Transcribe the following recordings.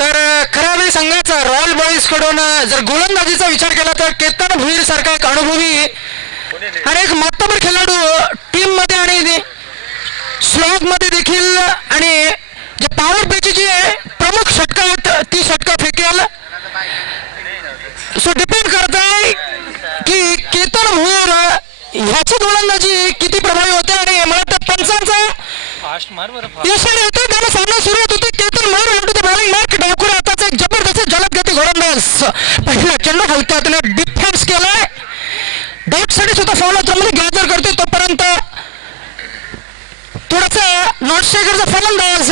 तर खराबी संघाचा रॉयल बॉईज कडून जर गोलंदाजीचा विचार केला तर केतन भुईर सारखा एक अनुभवी आणि एक मातबर खेळाडू टीम मध्ये आणि स्लॉग मध्ये देखील आणि जे पॉवर प्लेची जी प्रमुख षटकं आहेत ती षटकं फेकेल. सो डिपेंड करत आहे की केतन भुईर ह्याची गोलंदाजी किती प्रभावी होते आणि मला त्या पंचांचा यशाने होते. त्याला सामना सुरुवात होते. केतन भुईर म्हणतो ते बॉलिंग मार्क डावखुरा आताचा एक जबरदस्त जलदगती गोलंदाज पहिला चेंडू हलक्या हाताने डिफेन्स केलाय. डॉट साठी सुद्धा फॉलोमध्ये गॅदर करतोय तोपर्यंत थोडासा नॉट स्ट्रायकरचा फलंदाज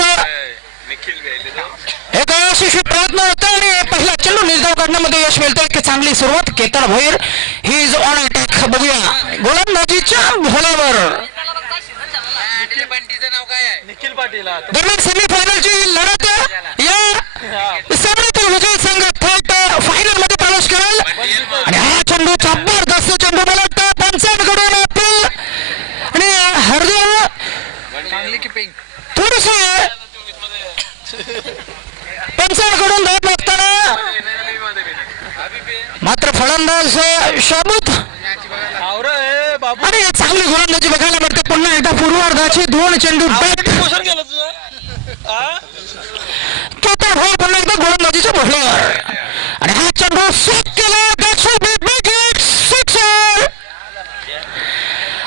एक यशस्वी प्रयत्न होता आणि पहिला चेंडू निर्धाव करण्यामध्ये यश मिळतंय. की चांगली सुरुवात Ketan Bhuir he is on attack. बघूया गोलंदाजीच्या भोलावर दरम्यान सेमीफायनलची लढत या सामन्यातील विजयी संघ थेट फायनल मध्ये प्रवेश करेल आणि हा चेंडू जबरदस्त चेंडू मला वाटतं पंचांकडून अपील आणि हरदेव थोडीशी पंचांकडून धाव मागताना मात्र फलंदाज शाबूत आणि चांगली गोलंदाजी बघायला मिळते. पुन्हा एकदा पूर्वार्धाची दोन चेंडू बॅट केतन भुईर पुन्हा एकदा गोलंदाजीच्या भोसल्यावर आणि हा चेंडू सेट केला.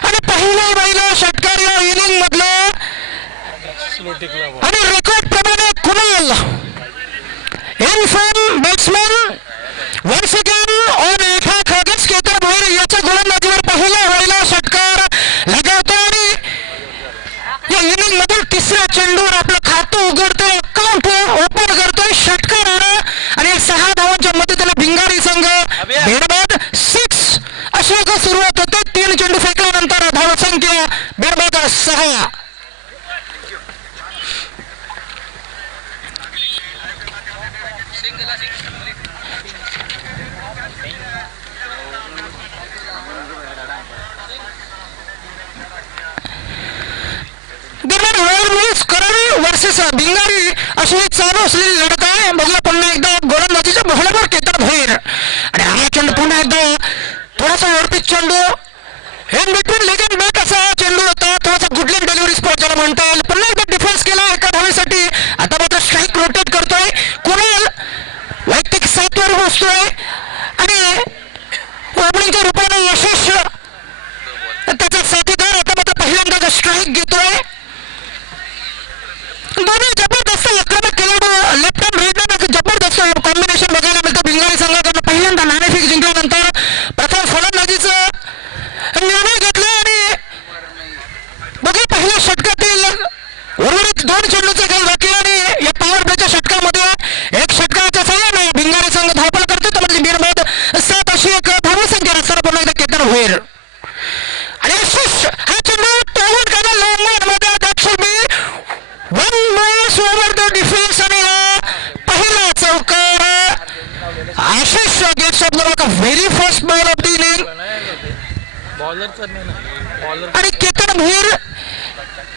आणि पहिल्या षटकार या इनिंग मधलं आणि रेकॉर्ड प्रमाणे Kunal in form batsman once again on attack against Ketan Bhuir याच्या गोलंदाजीवर पहिला षटकार लगावतो आणि या इनिंग मधील तिसऱ्या चेंडूवर आपलं खातं उघडतोय. अकाउंट ओपन करतोय षटकार आणि 6 धावांच्या मदतीने भिंगारी संघ बेरबाद 6 अशी एक सुरुवात होते. 3 चेंडू फेकल्यानंतर धावसंख्या बेरबाद 6. वर्सेस भिंगारी अशी चालू असलेली लढत आहे. बघूया पुन्हा एकदा गोलंदाजीच्या भोसल्यावर केतन भुईर आणि हा चेंडू पुन्हा एकदा थोडासा वरपीच चेंडू in between leg and bat असा चेंडू होता. थोडासा गुडलँड डिलिव्हरी स्पॉट ज्याला म्हणता येईल. पुन्हा एकदा डिफेन्स केला एका धावेसाठी. आता मात्र स्ट्राईक रोटेट करतोय. कुणाल वैयक्तिक 7 वर पोहोचतोय आणि ओपनिंगच्या रूपाने यशस्वी त्याचा साथीदार आता मात्र पहिल्यांदा स्ट्राईक घेतोय. दोन्ही जबरदस्त आक्रमक खेळाडू लेफ्ट हँड राईट हँड जबरदस्त कॉम्बिनेशन बघायला मिळतं. भिंगारी संघाकडून पहिल्यांदा नाणेफेक जिंकल्यानंतर प्रथम फलंदाजीचं निर्णय घेतला आणि बघा पहिल्या षटकातील उर्वरित 2 चेंडूचे काही बाकी आणि या पॉवर प्लेच्या षटकामध्ये एक षटकाच्या सहाय्याने भिंगारी संघ धावपल करतो. तर म्हणजे बेरबाद 7 अशी एक धावसंख्या रस्त्याला पुन्हा एकदा केतन भुईर आणि हा चेंडू तोडून काढला लॉंग मध्ये दक्षिणी one most over the defence आणि पहिला चौकार Ashish gets off the very first ball of the inning आणि केतन भुईर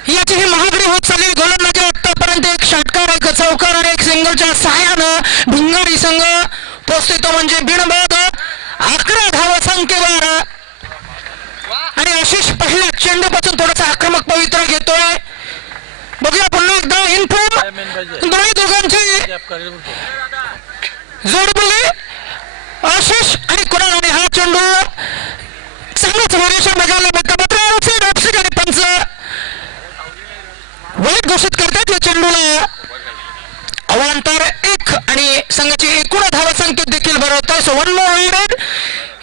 याची ही महागडी होत चालली. गोलंदाजी आतापर्यंत एक षटकार एक चौकार आणि एक सिंगलच्या सहाय्यानं भिंगारी संघ पोहोचते तो म्हणजे बिनबाद 11 धावसंख्येवर आणि आशिष पहिल्या चेंडूपासून थोडासा आक्रमक पवित्रा घेतोय. बघूया पुन्हा एकदा इनफॉर्म दोघांची जोडबोली आशिष आणि कुणाल आणि हा चेंडू चांगलंच व्हेरिएशन बघायला मिळतं. मात्र आउटसाइड ऑफसाइड आणि पंच वाईट घोषित करतात. या चेंडूला अवांतर 1 आणि संघाची एकूण धावसंख्येत देखील भरवत. So 1 more needed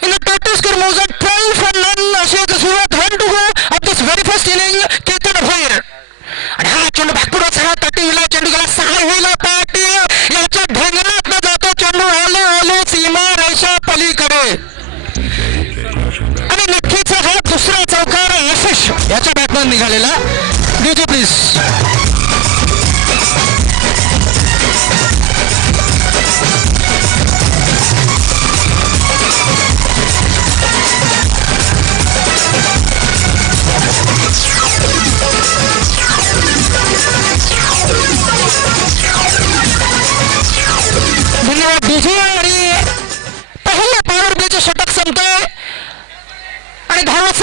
in the total score moves at 12 for none. अशी एक सुरुवात 1 to go of this very first inning. Ketan Bhuir आणि हा चेंडू बॅकपुढे सहा पाटील चेंडू गेला 6 वेळा पाटील याच्या ढेंगणात जातो. चेंडू ओले सीमा रेषा पलीकडे आणि नक्कीच हा दुसरा चौकार आशिष याच्या बॅटमॅन निघालेला. DJ please.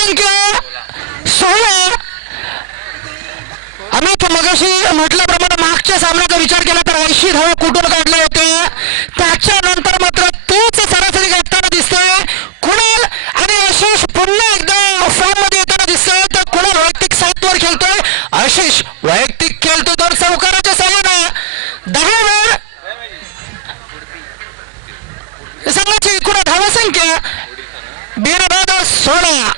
धावसंख्या 16. आम्ही तो मगाशी म्हटल्याप्रमाणे मागच्या सामन्याचा विचार केला तर 80 धावा कुठून काढल्या होत्या. त्याच्यानंतर मात्र तोच सरासरी गाठताना दिसतोय कुणाल आणि आशिष पुन्हा एकदा फॉर्म मध्ये येताना दिसतोय. तर कुणाल वैयक्तिक 7 वर खेळतोय, आशिष वैयक्तिक खेळतोय 2 चौकाराच्या साह्यानं 10 वर. संघाची एकूण धावसंख्या 12-16.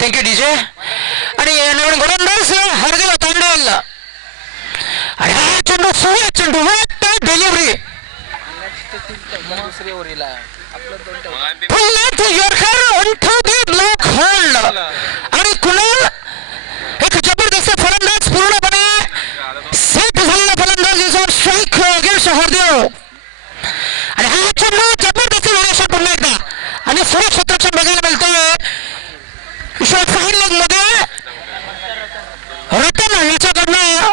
Thank you DJ. आणि नवीन गोलंदाज हरदेव तांडेल. आणि हा चेंडू सुया चेंडू डिलिव्हरी होल्ड. आणि कुणाल एक जबरदस्त फलंदाज पूर्णपणे सेट झालेला फलंदाज स्ट्राईक अगेन्स्ट हरदेव. आणि हा चेंडू जबरदस्त वेळेस पुन्हा एकदा आणि सुरेश क्षेत्राच्या बघायला मिळतोय. फाईन लेग मध्ये रतन याच्याकडनं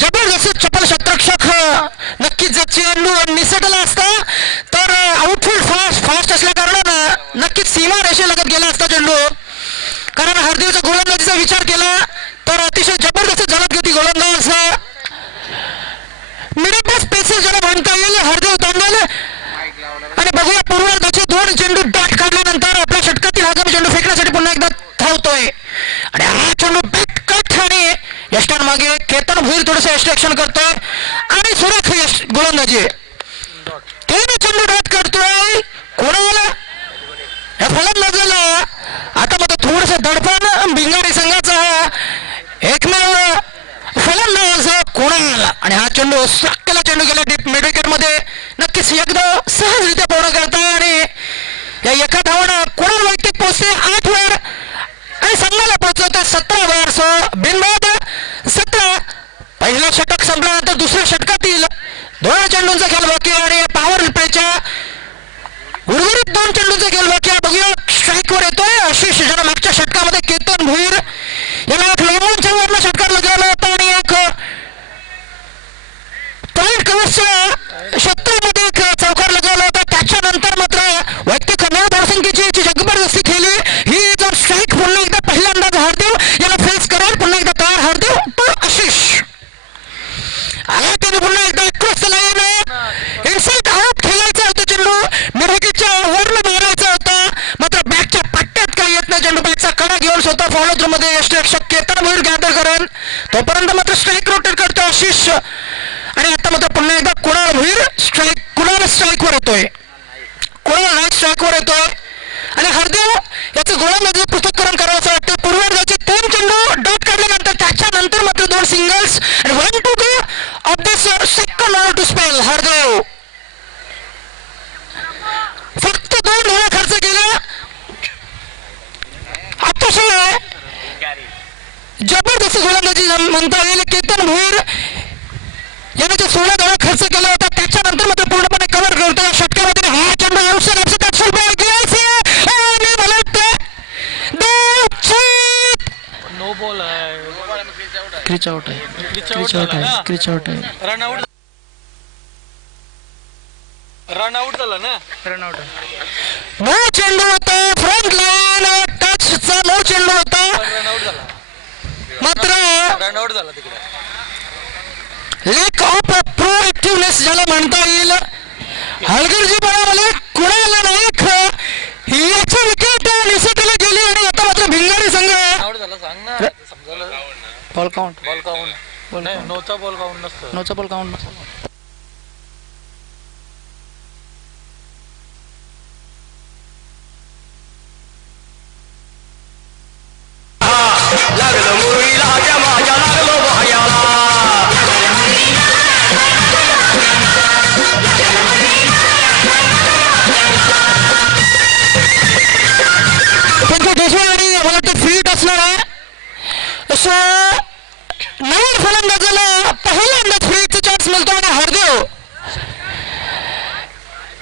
जबरदस्त चपल शतरक्षक. नक्कीच जर चेंडू निसटला असता तर आउटफील्ड फास्ट असल्या कारणानं नक्कीच सीमा रेषेलगत गेला असता चेंडू. कारण हरदेवच्या गोलंदाजीचा विचार केला तर अतिशय जबरदस्त जलदगती गोलंदाज मिडियम पेस पेसर ज्याला म्हणता येईल हरदेव तांडेल. आणि बघूया पूर्वार्धाचे 2 चेंडू डॉट काढल्यानंतर आपल्या षटकातील आगामी चेंडू फेकण्यासाठी पुन्हा एकदा धावतोय. आणि हा चेंडू बॅक कट आणि यष्टान मागे केतन भोईर थोडस एक्स्ट्रॅक्शन करतोय आणि सुरेख गोलंदाजी 3 चेंडू डॉट काढतोय. कोणाला या फलंदाजाला आता मात्र थोडस दडपण भिंगारी संघाचा एकमेव फलंदाज कोणाला. आणि हा चेंडू साक्याला चेंडू गेला डीप मिड विकेट मध्ये. नक्कीच एकदा सहजरित्या पूर्ण करताय आणि या एका धावानं कोणाला वैयक्तिक पोहोचते 8 वर आणि संघाला पोहोचवते 17 वर. बिनबाद 17. पहिलं षटक संपल्यानंतर दुसऱ्या षटकातील 2 चेंडूंचा खेळ बाकी आणि पॉवर प्लेच्या उर्वरित 2 चेंडूंचा खेळ बाकी. बघूया स्ट्राईक वर येतोय आशिष ज्याला मागच्या षटकामध्ये केतन भोईर याला एक लोंगॉनच्या वरनं षटकार लागला होता आणि एक पॉईंट कव्हरच्या शत्रूमध्ये एक चौकार लगावला होता. त्याच्यानंतर मात्र वैयक्तिक 9 धावसंख्येची जबरदस्ती खेळली. ही जर स्ट्राईक पुन्हा एकदा पहिल्यांदाच हरदेव याला फेस करेल. पुन्हा एकदा तयार हरदेव तो आशिष आला त्याने पुन्हा एकदा क्रॉस लाईन इनसाइड आउट खेळायचा होता चेंडू मिडविकेटच्या वरनं मारायचा होता. मात्र बॅकच्या पट्ट्यात काही येत नाही. चेंडू बॅकचा कडा घेऊन स्वतः फॉलो थ्रू मध्ये यष्टरक्षक केतन भोईर गॅदर करेल. तोपर्यंत मात्र स्ट्राईक रोटेट करतो आशिष. आणि आता मात्र पुन्हा एकदा कुणाल भोईर कुणाल स्ट्राईक वर येतोय. कुणाल नाईट स्ट्राईक वर येतोय आणि हरदेव याचं गोलंदाजीचं पृथक्करण करावं असं वाटतं. पूर्वार्धाचे 3 चेंडू डॉट काढल्यानंतर त्याच्यानंतर मात्र 2 सिंगल्स आणि 1 to go of this second over to spell. Hardev फक्त 2 धावा खर्च केला. अतिशय जबरदस्त गोलंदाजी म्हणता येईल. केतन भोईर याने जो 16 धावा खर्च केला होता त्याच्यानंतर मात्र पूर्णपणे कव्हर करतो या षटकामध्ये. हा चेंडू नो बॉल आहे. क्रिच आउट आहे. क्रिच आउट आहे. रन आउट झाला ना. रन आउट नो चेंडू होता. फ्रंट लाईन टचचा नो चेंडू होता. रन आउट झाला मात्र रन आउट झाला तिकडे. लेक ऑफ प्रोएक्टिव्हनेस ज्याला म्हणता येईल. हलगर्जी पळावले कुणाला नाईक याची विकेट निसटला गेली आणि आता मात्र भिंगारी संघ बॉल काउंट नोचा बॉल काउंट नसतो. नक्कीच नवीन फलंदाजाला पहिल्यांदाच फ्रीचा चान्स मिळतो आणि हरदेव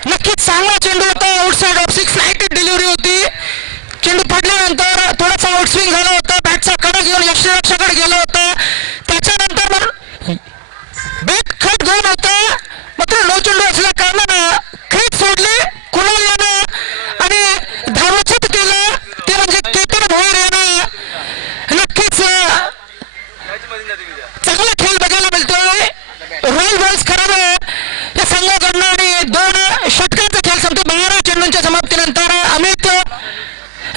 नक्कीच चांगला चेंडू होता. Outside off spin flighted delivery होती. चेंडू पडल्यानंतर थोडासा आउटस्विंग झाला होता. बॅटचा कडा घेऊन यष्टीरक्षकाकडे गेला होता. त्याच्यानंतर बॅट खट घेऊन होता. मात्र नो चेंडू असल्या कारणानं खेच सोडले कुणाल यानं आणि धावचत केलं ते म्हणजे केतन भोईर यानं. नक्कीच चांगला खेळ बघायला मिळतोय. रॉयल बॉल्स खराब या संघाकडनं आणि 2 षटकांचा खेळ संपतो. 12 चेंडूंच्या समाप्तीनंतर अमित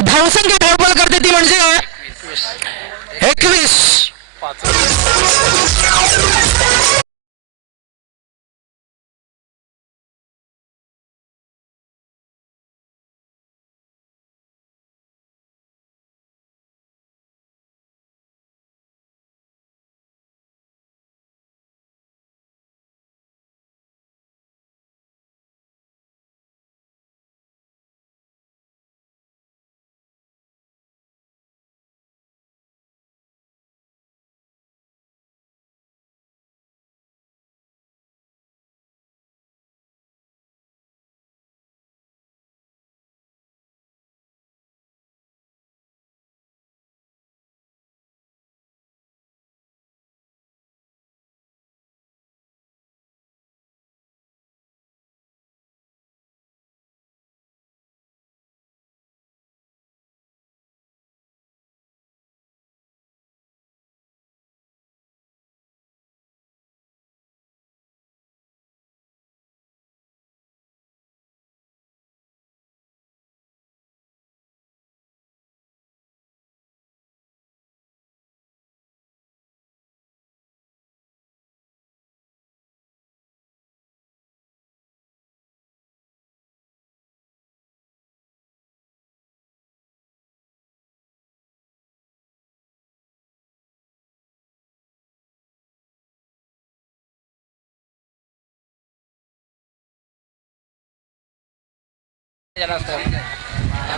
धावसंख्या धावपळ करते ती म्हणजे 21.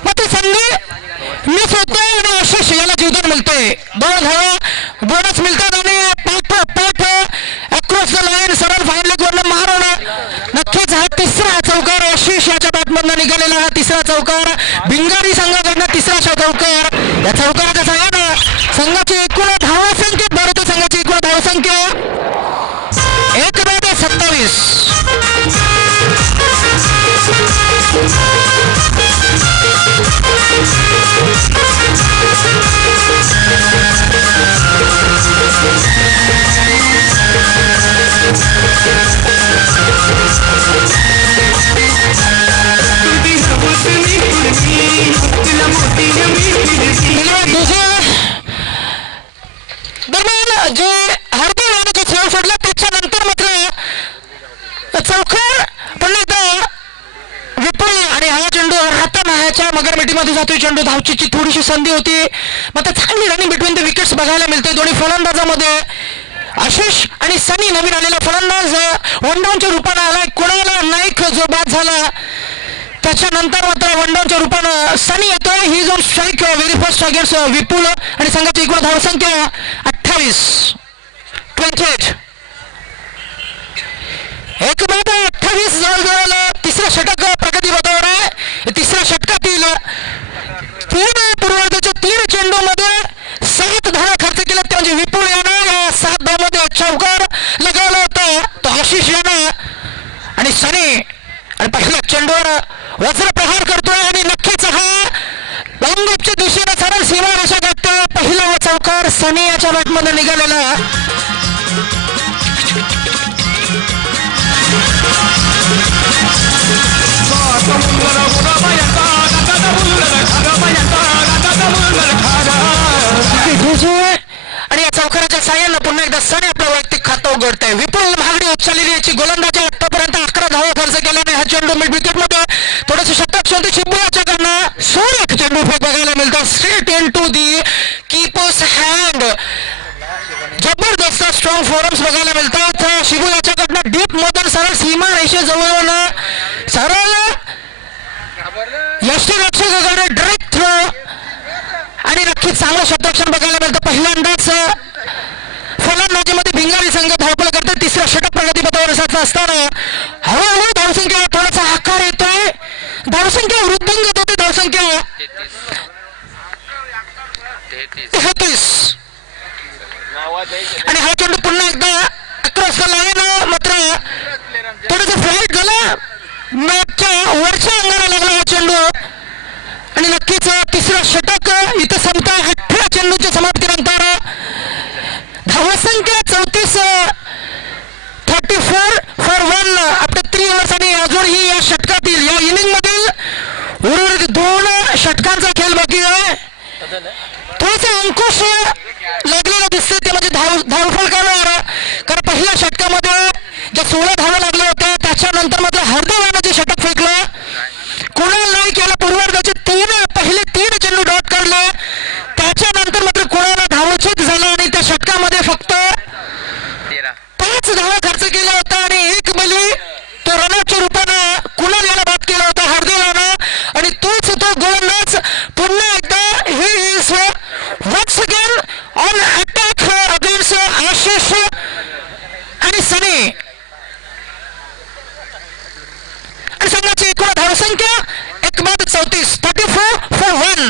मात्र संधी मिस होते आणि आशिष याला जीवदान मिळते. 2 धावा बोनस मिळतात आणि पाठ अक्रॉस द लाईन सरळ फाईन लेग वरनं मारवणं. नक्कीच हा तिसरा चौकार आशिष याच्या बॅटमधनं निघालेला हा तिसरा चौकार. भिंगारी संघाकडनं तिसरा चौकार. या चौकाराच्या सहाय्यानं संघाची एकूण धावसंख्येत भारतीय संघाची एकूण धावसंख्या 1/27. दरम्यान जे हरदेव याने जो खेळ सोडला त्याच्यानंतर मात्र चौकार पुन्हा एकदा विपुल आणि हा चेंडू रतन ह्याच्या मगरमिटीमध्ये जातोय. चेंडू धावचीची थोडीशी संधी होती. मात्र चांगली रनिंग बिटवीन द विकेट्स बघायला मिळते. दोन्ही फलंदाजामध्ये आशिष आणि सनी नवीन आलेला फलंदाज वनडाऊनच्या रूपानं आलाय. कुणाला नाईक जो बाद झाला त्याच्यानंतर मात्र वनडाऊनच्या रूपानं सनी येतोय. ही जो स्ट्राईक व्हेरी फर्स्ट अगेन्स्ट विपुल आणि संघाची एकूण धावसंख्या 28. 1/28 जवळजवळ तिसरा षटक प्रगती पथावर आहे. तिसऱ्या षटकातील पूर्वार्धाच्या 3 चेंडूमध्ये 7 धावा खर्च केल्या. ते म्हणजे विपुल यानं या 7 धावांमध्ये चौकार लगावला होता तो आशिष यानं आणि सनी आणि पहिल्या चेंडूवर वज्रप्रहार करतोय आणि नक्कीच हा बंगपच्या दिशेने सरळ सीमा रेषा गाठतो. पहिला चौकार सनी याच्या बॅटमध्ये निघालेला. आणि या चौकाराच्या साह्यानं पुन्हा एकदा सनी आपलं वैयक्तिक खातं उघडतंय. विपुल महागडी उचललेली याची गोलंदाजी आतापर्यंत 11 धावा खर्च केल्याने हा चेंडू मिड विकेटमध्ये थोडंसं षटक शोधते. चिंबुयाच्याकडनं सुरेख चेंडू फेक बघायला मिळतो. Straight into the keeper's hand. जबरदस्त स्ट्रॉंग फोरम्स बघायला मिळतात. शिबू याच्याकडनं डीप मधून सरळ सीमा रेषेजवळ सरळ यष्टीरक्षकाकडे डायरेक्ट थ्रो आणि नक्कीच चांगलं क्षेत्ररक्षण बघायला मिळतं. पहिल्यांदाच फलंदाजीमध्ये भिंगारी संघ धावपळ करते. तिसरा षटक प्रगतीपथावर असताना हळूहळू धावसंख्येला थोडासा आकार येतोय. धावसंख्या वृद्धिंगत होते. धावसंख्या 33 आणि हा चेंडू पुन्हा एकदा क्रॉस द लाईन. मात्र थोडंसं फ्लाईट झालं. मॅचच्या वरच्या अंगाला लागला हा चेंडू आणि नक्कीच तिसरं षटक इथं संपता. 18 चेंडूच्या समाप्तीनंतर धावसंख्या 34 34 फॉर 1 आफ्टर 3 ओव्हर्स आणि अजूनही या षटकातील या इनिंग मधील उर्वरित 2 षटकांचा खेळ बाकी आहे. थोडेसे अंकुश लागलेलं दिसते ते म्हणजे धावफल करणार. कारण पहिल्या षटकामध्ये ज्या 16 धावा लागल्या होत्या त्याच्यानंतर मात्र हरदेवानं जे षटक फेकलं. कुणाल नाईक याला पूर्वार्धाचे पहिले 3 चेंडू डॉट काढले. त्याच्यानंतर मात्र कुणाला धावच्छेद झाला आणि त्या षटकामध्ये फक्त 5 धावा खर्च केला होता आणि 1 बली तो रनआउटच्या रूपानं कुणाल याला बाद केला होता हरदेवानं आणि तोच तो गोलंदाज पुन्हा एकदा he is once again on attack against Ashish आणि सनी. आणि संघाची एकूण धावसंख्या 34 34 फॉर 1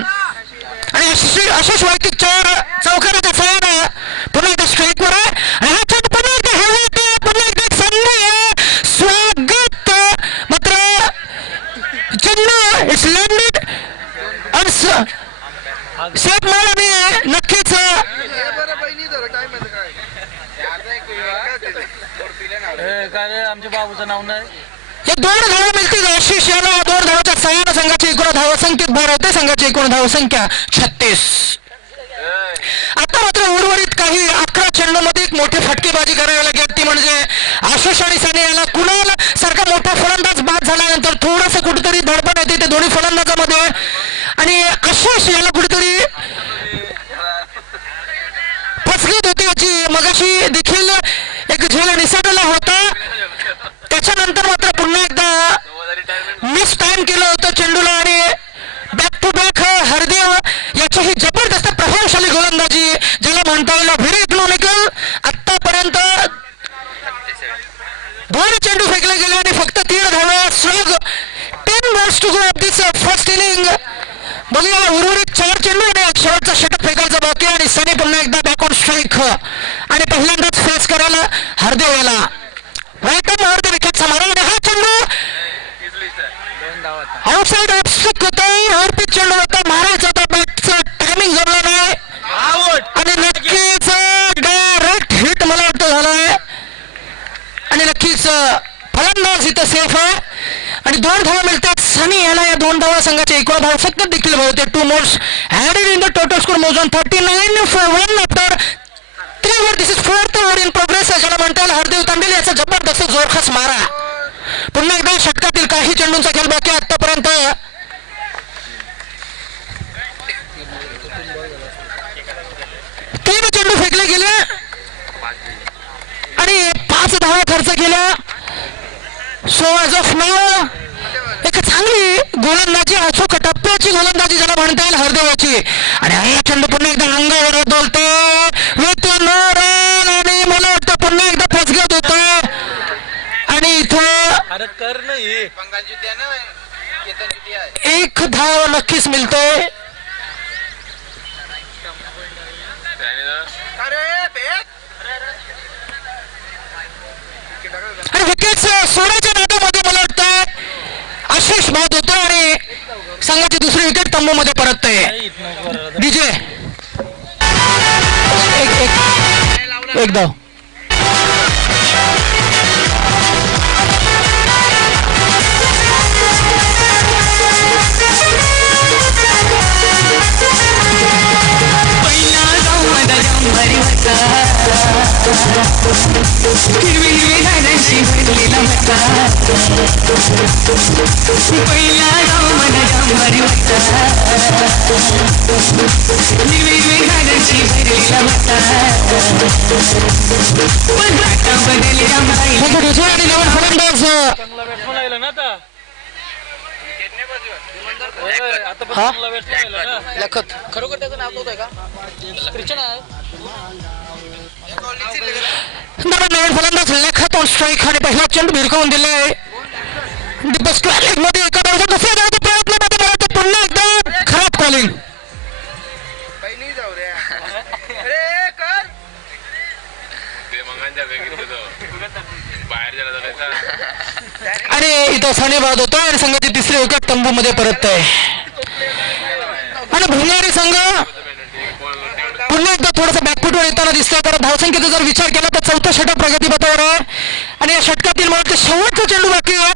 आणि आशिष वैयक्तिक 4 चौकाराच्या सहाय्याने पुन्हा एकदा स्ट्राईकवर आहे. आणि हा चेंडू पुन्हा एकदा हेवी येते. पुन्हा एकदा एक संधी आहे. स्वागत मात्र चेंडू इट्स लँडेड ऑन सेफ माल आणि नक्कीच आमच्या बाबूचं नाव नाही. या 2 धावा मिळतील. आशिष याला 2 धावाच्या सहाय्याने संघाची एकूण धावसंख्येत भर होते. संघाची एकूण धावसंख्या 36. आता मात्र उर्वरित काही 11 चेंडूमध्ये एक मोठी फटकेबाजी करावी लागेल. ती म्हणजे आशिष आणि सनी याला कुणाल सारखा मोठा फलंदाज बाद झाल्यानंतर थोडंसं कुठेतरी धडपड येते ते दोन्ही फलंदाजामध्ये आणि आशिष याला कुठेतरी फसगत होती. याची मगाशी देखील एक झेल निसटला होता. त्याच्यानंतर मात्र पुन्हा एकदा मिस टाइम केलं होतं चेंडूला आणि बॅक टू बॅक हरदेव याची ही जबरदस्त प्रभावशाली गोलंदाजी ज्याला म्हणता येईल व्हेरी इकॉनॉमिकल. आतापर्यंत 2 चेंडू फेकले गेले आणि फक्त 3 धावा. Slug 10 balls to go of this first inning. बघूया उर्वरित 4 चेंडू आणि शेवटचा षटक फेकायचा बाकी आणि सनी पुन्हा एकदा बॅक ऑन स्ट्राईक आणि पहिल्यांदाच फेस करायला हरदेव याला राईट वरती विकेटचा मारा आणि हा चेंडू आउटसाइड ऑफ स्टिक होता. वरती चेंडू होता. मारायचा होता. बॅटचं टायमिंग जमलं नाही आणि नक्कीच डायरेक्ट हिट मला वाटतं झालाय आणि नक्कीच फलंदाज इथं सेफ आहे आणि 2 धावा मिळतात. सनी याला या 2 धावा संघाच्या एकूण धावसंख्येत देखील होते. 2 more added in the total score moves on 39 for 1 after 3 over. This is 4th over in progress ज्याला म्हणता येईल. हरदेव तांबेल याचा जबरदस्त जोरखास मारा. पुन्हा एकदा षटकातील काही चेंडूंचा खेळ बाकी आतापर्यंत. तीन चेंडू फेकले गेले आणि 5 धावा खर्च केल्या. सो ॲज ऑफ नाव एक चांगली गोलंदाजी अचूक टप्प्याची गोलंदाजी ज्याला म्हणता येईल हरदेवाची आणि हा चेंडू पुन्हा एकदा अंगावर बोलतो विथ नो रन आणि मला वाटतं पुन्हा एकदा फसगत होतं आणि इथं 1 धाव नक्कीच मिळतोय. आणि विकेट सोडायच्या नादामध्ये मला वाटतं आशिष बाद होतो आणि संघाची दुसरी विकेट तंबूमध्ये परतते. डीजे एक धाव. हिरवी हिरवी झाडांशी भरलेला मका पहिला गाव मला जाम भारी होता. हिरवी हिरवी झाडांशी भरलेला मका पण आता बदलल्या माई फलंदाज चांगला बॅट्समन आहे ना आता हा लखत खरोखर त्याचं नाव नव्हतं का ख्रिश्चन आहे नवीन फलंदाज लेखत ऑन स्ट्राईक आणि पहिला चेंडू भिरकवून दिले मध्ये एका प्रयत्न पुन्हा एकदा खराब कॉलिंग आणि इथं साने बाद होतोय आणि संघाची तिसरी विकेट तंबू मध्ये परत आहे आणि भुंगारी संघ पुन्हा एकदा थोडंसं बॅकफुटवर येताना दिसतोय कारण धावसंख्येचा जर विचार केला तर चौथा षटक प्रगतीपथावर आहे आणि या षटकातील मला वाटतं शेवटचा चेंडू बाकी आहे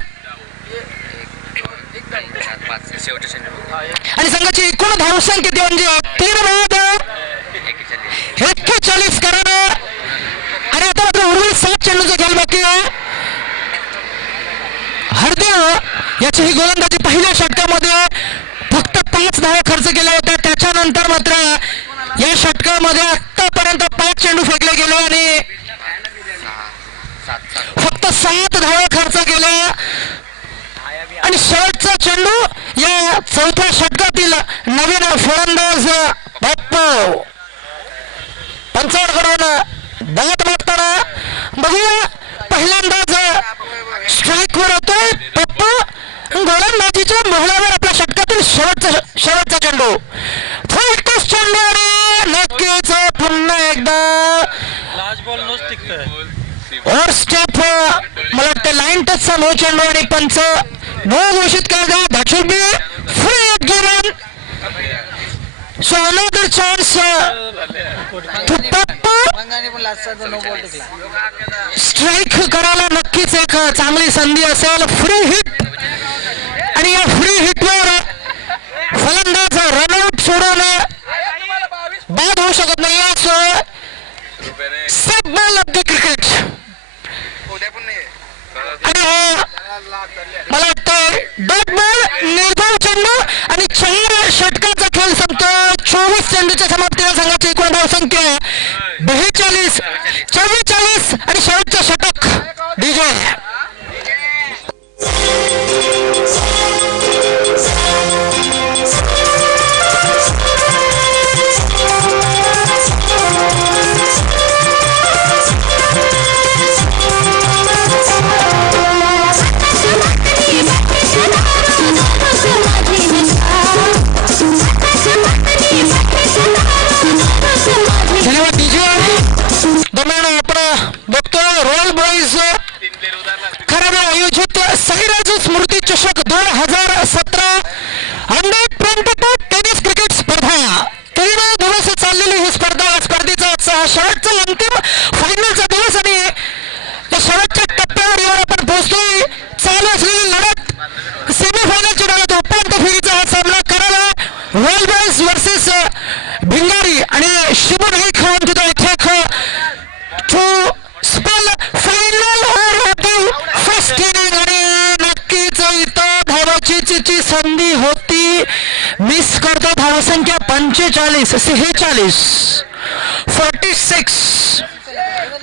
आणि संघाची एकूण धावसंख्या ती म्हणजे 41 करार आणि आता मात्र उर्वरित 7 चेंडूचा खेळ बाकी आहे हरदेव याची ही गोलंदाजी पहिल्या षटकामध्ये फक्त 5 धावा खर्च केल्या होत्या त्याच्यानंतर मात्र या षटकामध्ये आतापर्यंत 5 चेंडू फेकले गेले आणि फक्त 7 धावा खर्च केल्या आणि शेवटचा चेंडू या चौथ्या षटकातील नवीन फलंदाज बाप्पू पंचावरकडून दात मागताना बघूया पहिल्यांदाच स्ट्राईक वर होतोय पप्पू गोलंदाजीच्या मोहळ्यावर आपल्या षटकातील शेवटचा चेंडू फुलटॉस चेंडू आणि नक्कीच पुन्हा एकदा लास्ट बॉल नोच टिकतोय ओव्हर स्टेप मला वाटतं लाईन टचचा नो चेंडू आणि पंच नो घोषित केला that should be free hit given so another chance Pappu पण लास्टचा नो बॉल टिकला स्ट्राईक करायला नक्कीच एक चांगली संधी असेल फ्री हिट आणि या फ्री हिटवर फलंदाज रनआउट सोडून बाद होऊ शकत नाही so sub ball of the cricket आणि मला वाटतं डॉट बॉल निर्धाव चेंडू आणि 4 षटकाचा खेळ संपतो 24 चेंडूच्या समाप्तीला संघाची एकूण धावसंख्या 42 44 आणि शेवटचा षटक डीजे स्मृती चषक 2017 अंडर-22 टेनिस क्रिकेट स्पर्धा 3 दिवस चाललेली ही स्पर्धा या स्पर्धेचा शेवटचा अंतिम फायनलचा दिवस आणि त्या शेवटच्या टप्प्यावर येऊन आपण पोहोचतोय चालू असलेली लढत सेमीफायनलची लढत उपांत्य फेरीचा हा सामना करायला रॉयल बॉयज वर्सेस भिंगारी आणि शिबन हे खेळून तिथं इथे to spell final first inning आणि नक्कीच इथं धावाची संधी होती मिस करतो धावसंख्या 46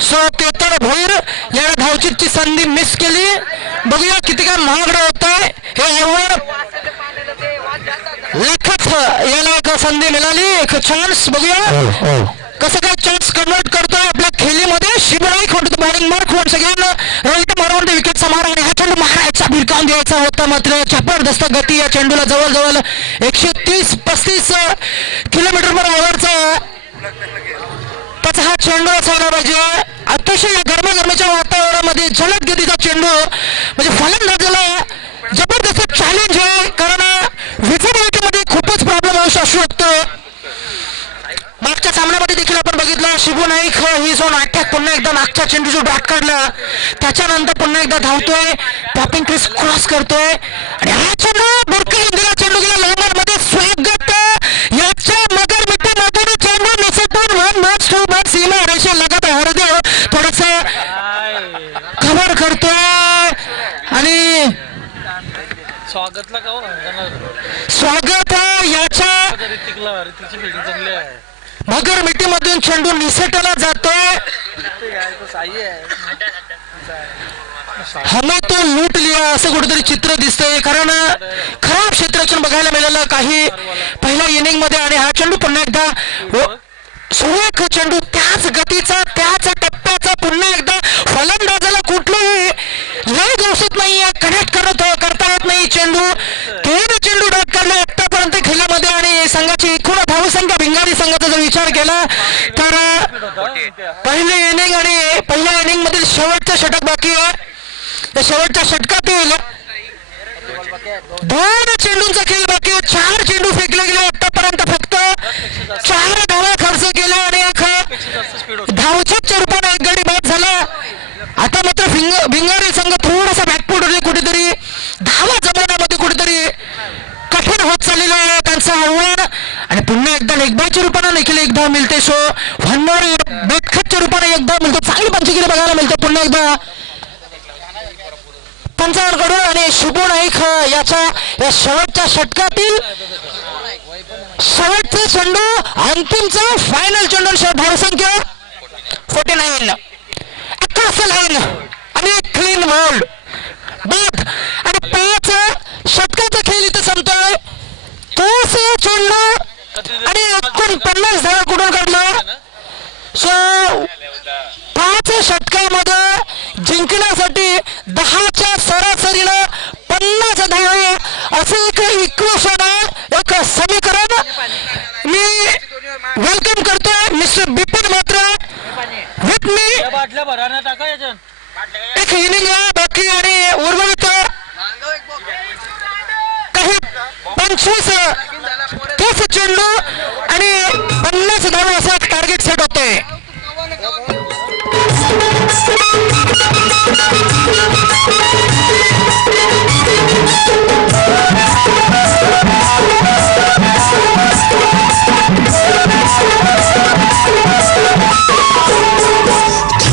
सो केतन भोईर या धावचीची संधी मिस केली बघूया किती काय महागडं होत आहे हे ओव्हर लेखच याला एक संधी मिळाली एक चान्स बघूया कसं काय चान्स कन्वर्ट करतोय आपल्या खेळीमध्ये Shivrai Khot bowling mark once again Rohit Marwande विकेटचा मारा आणि हा चेंडू मारायचा भिरकावून द्यायचा होता मात्र जबरदस्त गती या चेंडूला जवळजवळ 130-35 किलोमीटर पर आवरचा त्याचा हा चेंडू असायला पाहिजे अतिशय गरमागरमीच्या वातावरणामध्ये जलद गतीचा चेंडू म्हणजे फलंदाजाला जबरदस्त चॅलेंज आहे कारण विजिबिलिटीमध्ये खूपच प्रॉब्लेम असू शकतो मागच्या सामन्यामध्ये देखील आपण बघितलं शिबू नाईक ही जो अटॅक पुन्हा एकदा मागच्या चेंडूचा बॅट काढला त्याच्यानंतर पुन्हा एकदा धावतोय पॉपिंग क्रीज क्रॉस करतोय आणि हा चेंडू बुरकून दिला चेंडू गेला लॉंगर मध्ये स्वागत याच्या मगर मिठीमधून चेंडू निसटून 1 बॉक्स 2 बॉक्स सीमा रेषे लगत हरदेव थोडस कव्हर करतोय आणि स्वागतला का स्वागत याच्या ऋतिकची फिल्डिंग चांगली आहे मगर मिठीमधून चेंडू निसटला जातोय हमें तो लूट लिया असं कुठेतरी चित्र दिसतंय कारण खरं खराब क्षेत्ररक्षण बघायला मिळालं काही पहिल्या इनिंग मध्ये आणि हा चेंडू पुन्हा एकदा सुरेख चेंडू त्याच गतीचा त्याच टप्प्याचा पुन्हा एकदा फलंदाजाला कुठलंही लय दिवसात नाहीये कनेक्ट करता येत नाही चेंडू 3 चेंडू डॉट काढले आतापर्यंत खेळामध्ये आणि संघाची एकूण धावसंख्या भिंगारी संघाचा जर विचार केला तर पहिली इनिंग आणि पहिल्या इनिंग मधील शेवटचं षटक बाकी आहे त्या शेवटच्या षटकातील 2 चेंडूंचा खेळ बाकी आहे 4 चेंडू फेकले गेले आतापर्यंत फक्त 4 धावा खर्च केला आणि धावच्या रूपाने एक गडी बाद झाला आता मात्र भिंगारी संघ थोडासा बॅकफुट कुठेतरी धावा जमान्यामध्ये कुठेतरी कठीण होत चाललेलं आहे त्यांचं आव्हान आणि पुन्हा एकदा लेगबायच्या रूपाने देखील एक धाव मिळते सो व्हनमोर बेटखतच्या रूपाने एक धाव मिळतो चांगली पंचगिरी बघायला मिळते पुन्हा एकदा पंचांकडून आणि शुभो नाईक याच्या या शेवटच्या षटकातील शेवटचा चेंडू अंतिमचा फायनल चेंडू धावसंख्या 49 11 लाईन आणि क्लीन बोल्ड बाद आणि 5 षटकाचा खेळ इथं संपतोय तोच चेंडू आणि 49 धावा कुठून काढला सो 5 षटकामध्ये जिंकण्यासाठी 10च्या सरासरीनं 50 धावा असं एक इक्वेशन आहे एक समीकरण मी वेलकम करतो मिस्टर बिपिन मात्रा विथ मी एक इनिंग बाकी आणि उर्वरित काही 25 चेंडू आणि 50 धावा असा टार्गेट सेट होते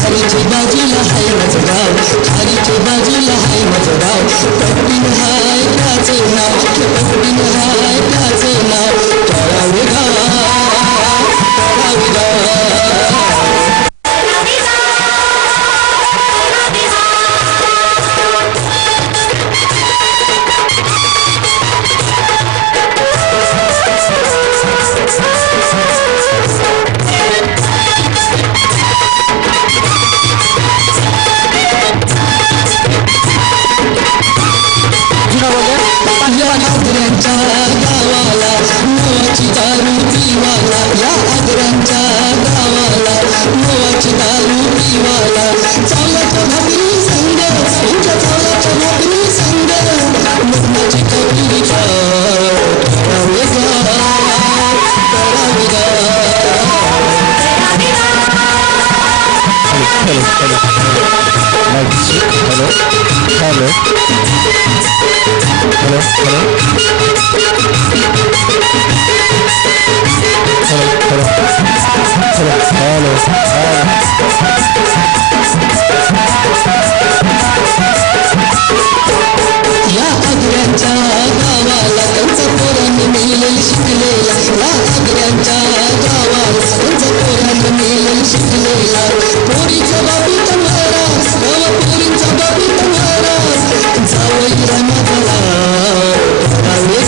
खारीच्या बाजूला हाय माझं गाव खारीच्या बाजूला हाय माझं गाव पट्टीन हाय त्याचं नाव पट्टीन हाय त्याचं नाव करावे आग्र्यांच्या गावाला नवाची दारू पिवाला या आग्र्यांच्या गावाला नवाची दारू पिवाला चालत भाकरी संग तुमच्या चालत भाकरी संग लग्नाची कबरी करावे Hello. या आग्र्यांच्या गावाला त्यांचा पोरांनी मेलेलं शिकलेला या आग्र्यांच्या गावाला त्यांचा पोरांनी मेलेलं शिकलेला पोरीच्या बाबीत महाराज गावा पोरींच्या बाबीत महाराज जावई रामाला करावे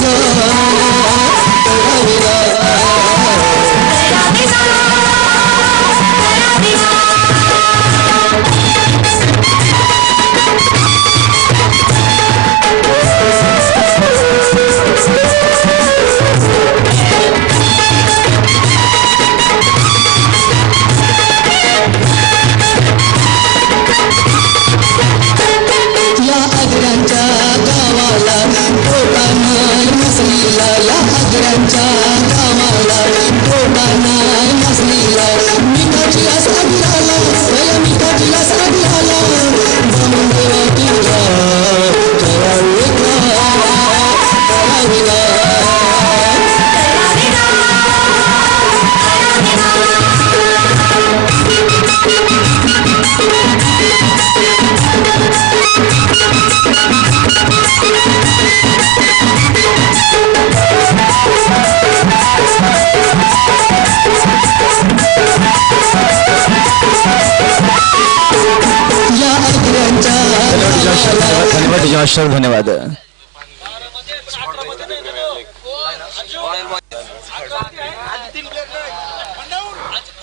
धन्यवाद.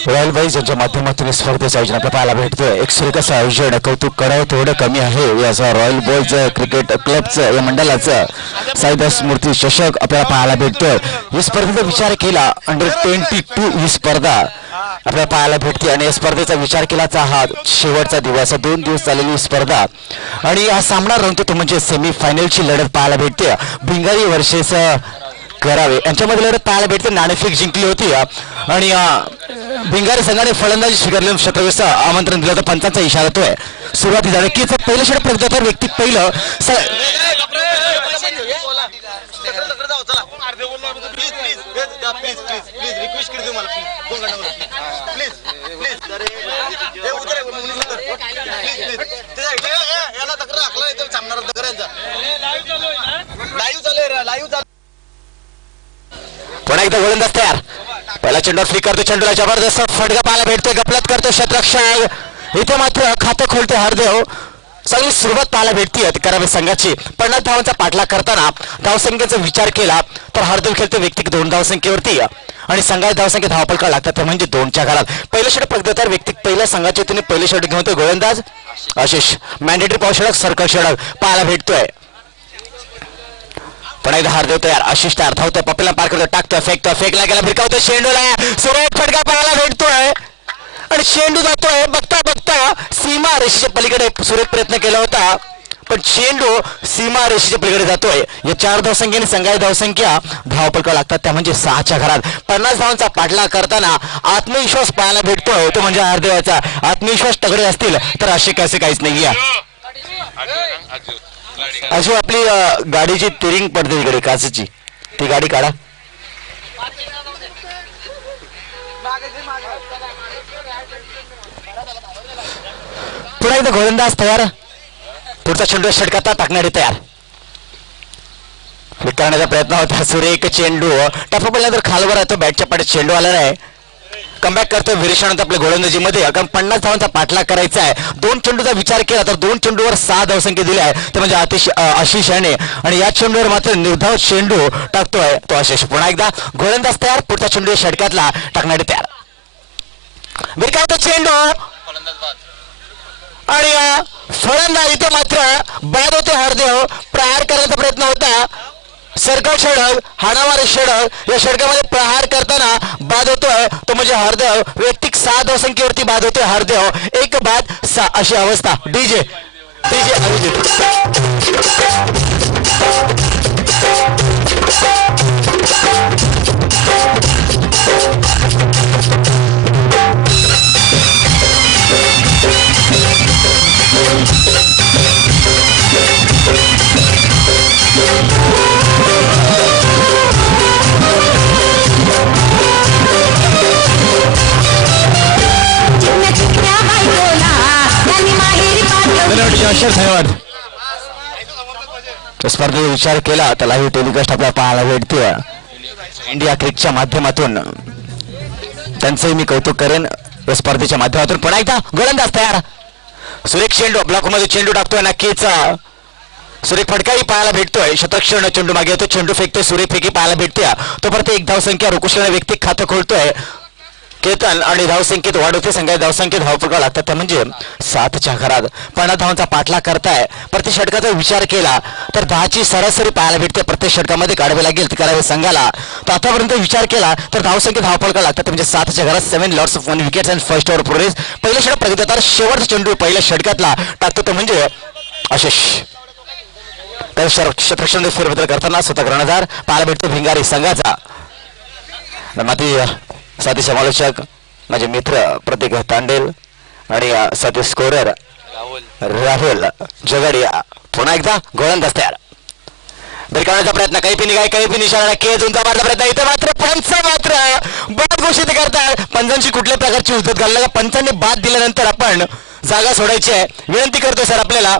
रॉयल बाईज यांच्या माध्यमातून स्पर्धेचं आयोजन आपल्याला पाहायला भेटतोय. एक सुरेख असं आयोजन, कौतुक करावं थोडं कमी आहे. याचा रॉयल बॉयज क्रिकेट क्लबचं या मंडळाचं साईदास मूर्ती चषक आपल्याला पाहायला भेटतोय. ही स्पर्धेचा विचार केला अंडर-22 ही स्पर्धा आपल्याला पाहायला भेटते आणि या स्पर्धेचा विचार केलाचा हा शेवटचा दिवस, 2 दिवस चाललेली स्पर्धा आणि हा सामना रंगतो तो म्हणजे सेमीफायनलची लढत पाहायला भेटते. भिंगारी वर्सेस करावे यांच्यामध्ये लढत पाहायला भेटते. नाणेफेक जिंकली होती आणि भिंगारी संघाने फलंदाजी स्वीकारली. शतविस्त आमंत्रण दिलं तर पंचांचा इशारा येतोय. सुरुवातीला नक्कीच पहिलं षटक प्रगतीतर व्यक्ती पहिलं पुन्हा एकदा गोलंदाज तयार. पहिला चेंडू फ्लिक करतो. चेंडूला जबरदस्त फटका पाहायला भेटतोय. गपलत करतो शतरक्षक. इथे मात्र खातं खोलते हरदेव. चांगली सुरुवात पाहायला भेटते करावे संघाची. 50 धावांचा पाठलाग करताना धावसंख्येचा विचार केला तर हरदेव खेळते व्यक्ती 2 धावसंख्येवरती आणि संघाची धावसंख्या धावपलका लागतात ते म्हणजे 2च्या घरात. पहिलं षटक प्रगतीतर व्यक्ती पहिल्या संघाच्या तिने पहिलं षटक घेऊन तो गोलंदाज आशिष. मॅन्डेटरी पाव षटक सर्कल षटक पाहायला भेटतोय. पण एकदा हरदेव तयार. आशिष तयार. धावतोय. पपेला पार करतो. टाकतोय. फेकतोय. फेकला गेला. भिरकावतोय. शेंडूला सुरेख फटका पाहायला भेटतोय आणि शेंडू जातोय. बघता बघता सीमा रेषेच्या पलीकडे सुरेख प्रयत्न केला होता पण चेंडू सीमा रेषेच्या पलीकडे जातोय. या 4 धावसंख्येने संघाची धावसंख्या धावपलका लागतात त्या म्हणजे 6च्या घरात. 50 धावांचा पाठलाग करताना आत्मविश्वास पाहायला भेटतोय तो म्हणजे हरदेवाचा. आत्मविश्वास तगडे असतील तर असे कसे काहीच नाहीये. अशी आपली गाडीची तिरिंग पडते तिकडे काचची, ती गाडी काढा. पुन्हा एकदा गोलंदाज तयार. पुढचा चेंडू षटकात टाकणारे तयार. फ्लिक करण्याचा प्रयत्न होता. सुरेख चेंडू टप्पा पडल्यानंतर खालवर येतो. बॅटच्या पाठीत चेंडू आलेला आहे. कमबॅक करतो विरेशानंत आपल्या गोलंदाजीमध्ये. कारण 50 धावांचा पाठलाग करायचा आहे. 2 चेंडूचा विचार केला तर 2 चेंडूवर 6 धावसंख्या दिल्या आहे ते म्हणजे आशिष याने आणि या चेंडूवर मात्र निर्धाव चेंडू टाकतोय तो आशिष. पुन्हा एकदा गोलंदाज तयार. पुढचा चेंडू षटकातला टाकणारे तयार. विरकावतो चेंडू आणि फलंदाज इथे मात्र बाद होते. हरदेव प्रहार करण्याचा प्रयत्न होता. सर्कल षटक, हाणामारी षटक. या षटकामध्ये प्रहार करताना बाद होतोय तो म्हणजे हरदेव. वैयक्तिक 6 धावसंख्येवरती बाद होतोय हरदेव. 1 बाद 6 अशी अवस्था. डीजे अभिजित. धन्यवाद. स्पर्धेचा विचार केला तर लाईव्ह टेलिकास्ट आपल्याला पाहायला भेटते इंडिया क्रिकेटच्या माध्यमातून. त्यांचंही मी कौतुक करेन या स्पर्धेच्या माध्यमातून. पुन्हा एकदा गोलंदाज तयार. सुरेख चेंडू ब्लॉकमध्ये चेंडू टाकतोय. नक्कीच सुरेख फटकाही पाहायला भेटतोय. शतरक्षण चेंडू मागे येतो. चेंडू फेकतोय. सुरेख फेकी पाहायला भेटते. तो परत 1 धावसंख्या रोकुशला व्यक्ती खातं खोलतोय केतन आणि धावसंख्येत वाढ होते. संघाची धावसंख्येत धावपलका लागतात त्या म्हणजे 7च्या घरात. 50 धावांचा पाठलाग करताय. प्रत्येक षटकाचा विचार केला तर 10ची सरासरी पाहायला भेटते. प्रत्येक षटकामध्ये काढावे लागेल ती करावे संघाला. तर आतापर्यंत विचार केला तर धावसंख्येत धावपलका लागतात म्हणजे 7च्या घरात. 7 lots of 1 wickets and first over progress. पहिलं षटक प्रगतीतर. शेवटचा चेंडू पहिल्या षटकातला टाकतो तो म्हणजे आशिष. तर शतरक्षण फेरबदल करताना स्वतः कर्णधार पाहायला भेटतो भिंगारी संघाचा. माती साथी समालोचक माझे मित्र प्रतीक तांडेल आणि साथी स्कोरर राहुल जगडिया. पुन्हा एकदा गोलंदाज तयार. भिरकावण्याचा प्रयत्न. काही पी निघाय काही पी निशाणा केज उंचा मारण्याचा प्रयत्न. इथे मात्र पंच मात्र बाद घोषित करतात. पंचांची कुठल्या प्रकारची उद्धत घालला. पंचांनी बाद दिल्यानंतर आपण जागा सोडायची आहे. विनंती करतो सर आपल्याला.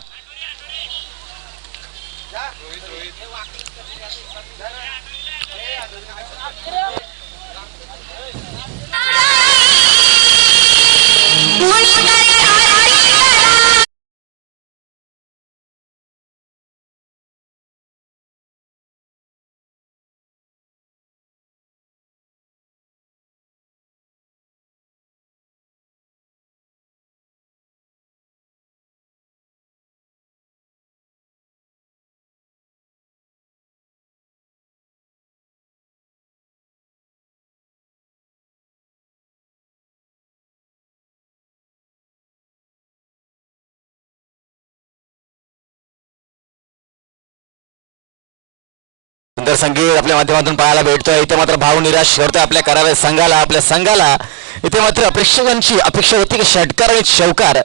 सुंदर संगीत आपल्या माध्यमातून पाहायला भेटतोय. इथे मात्र भाव निराश करतोय आपल्या करावे संघाला, आपल्या संघाला. इथे मात्र प्रेक्षकांची अपेक्षा होती की षटकार आणि चौकार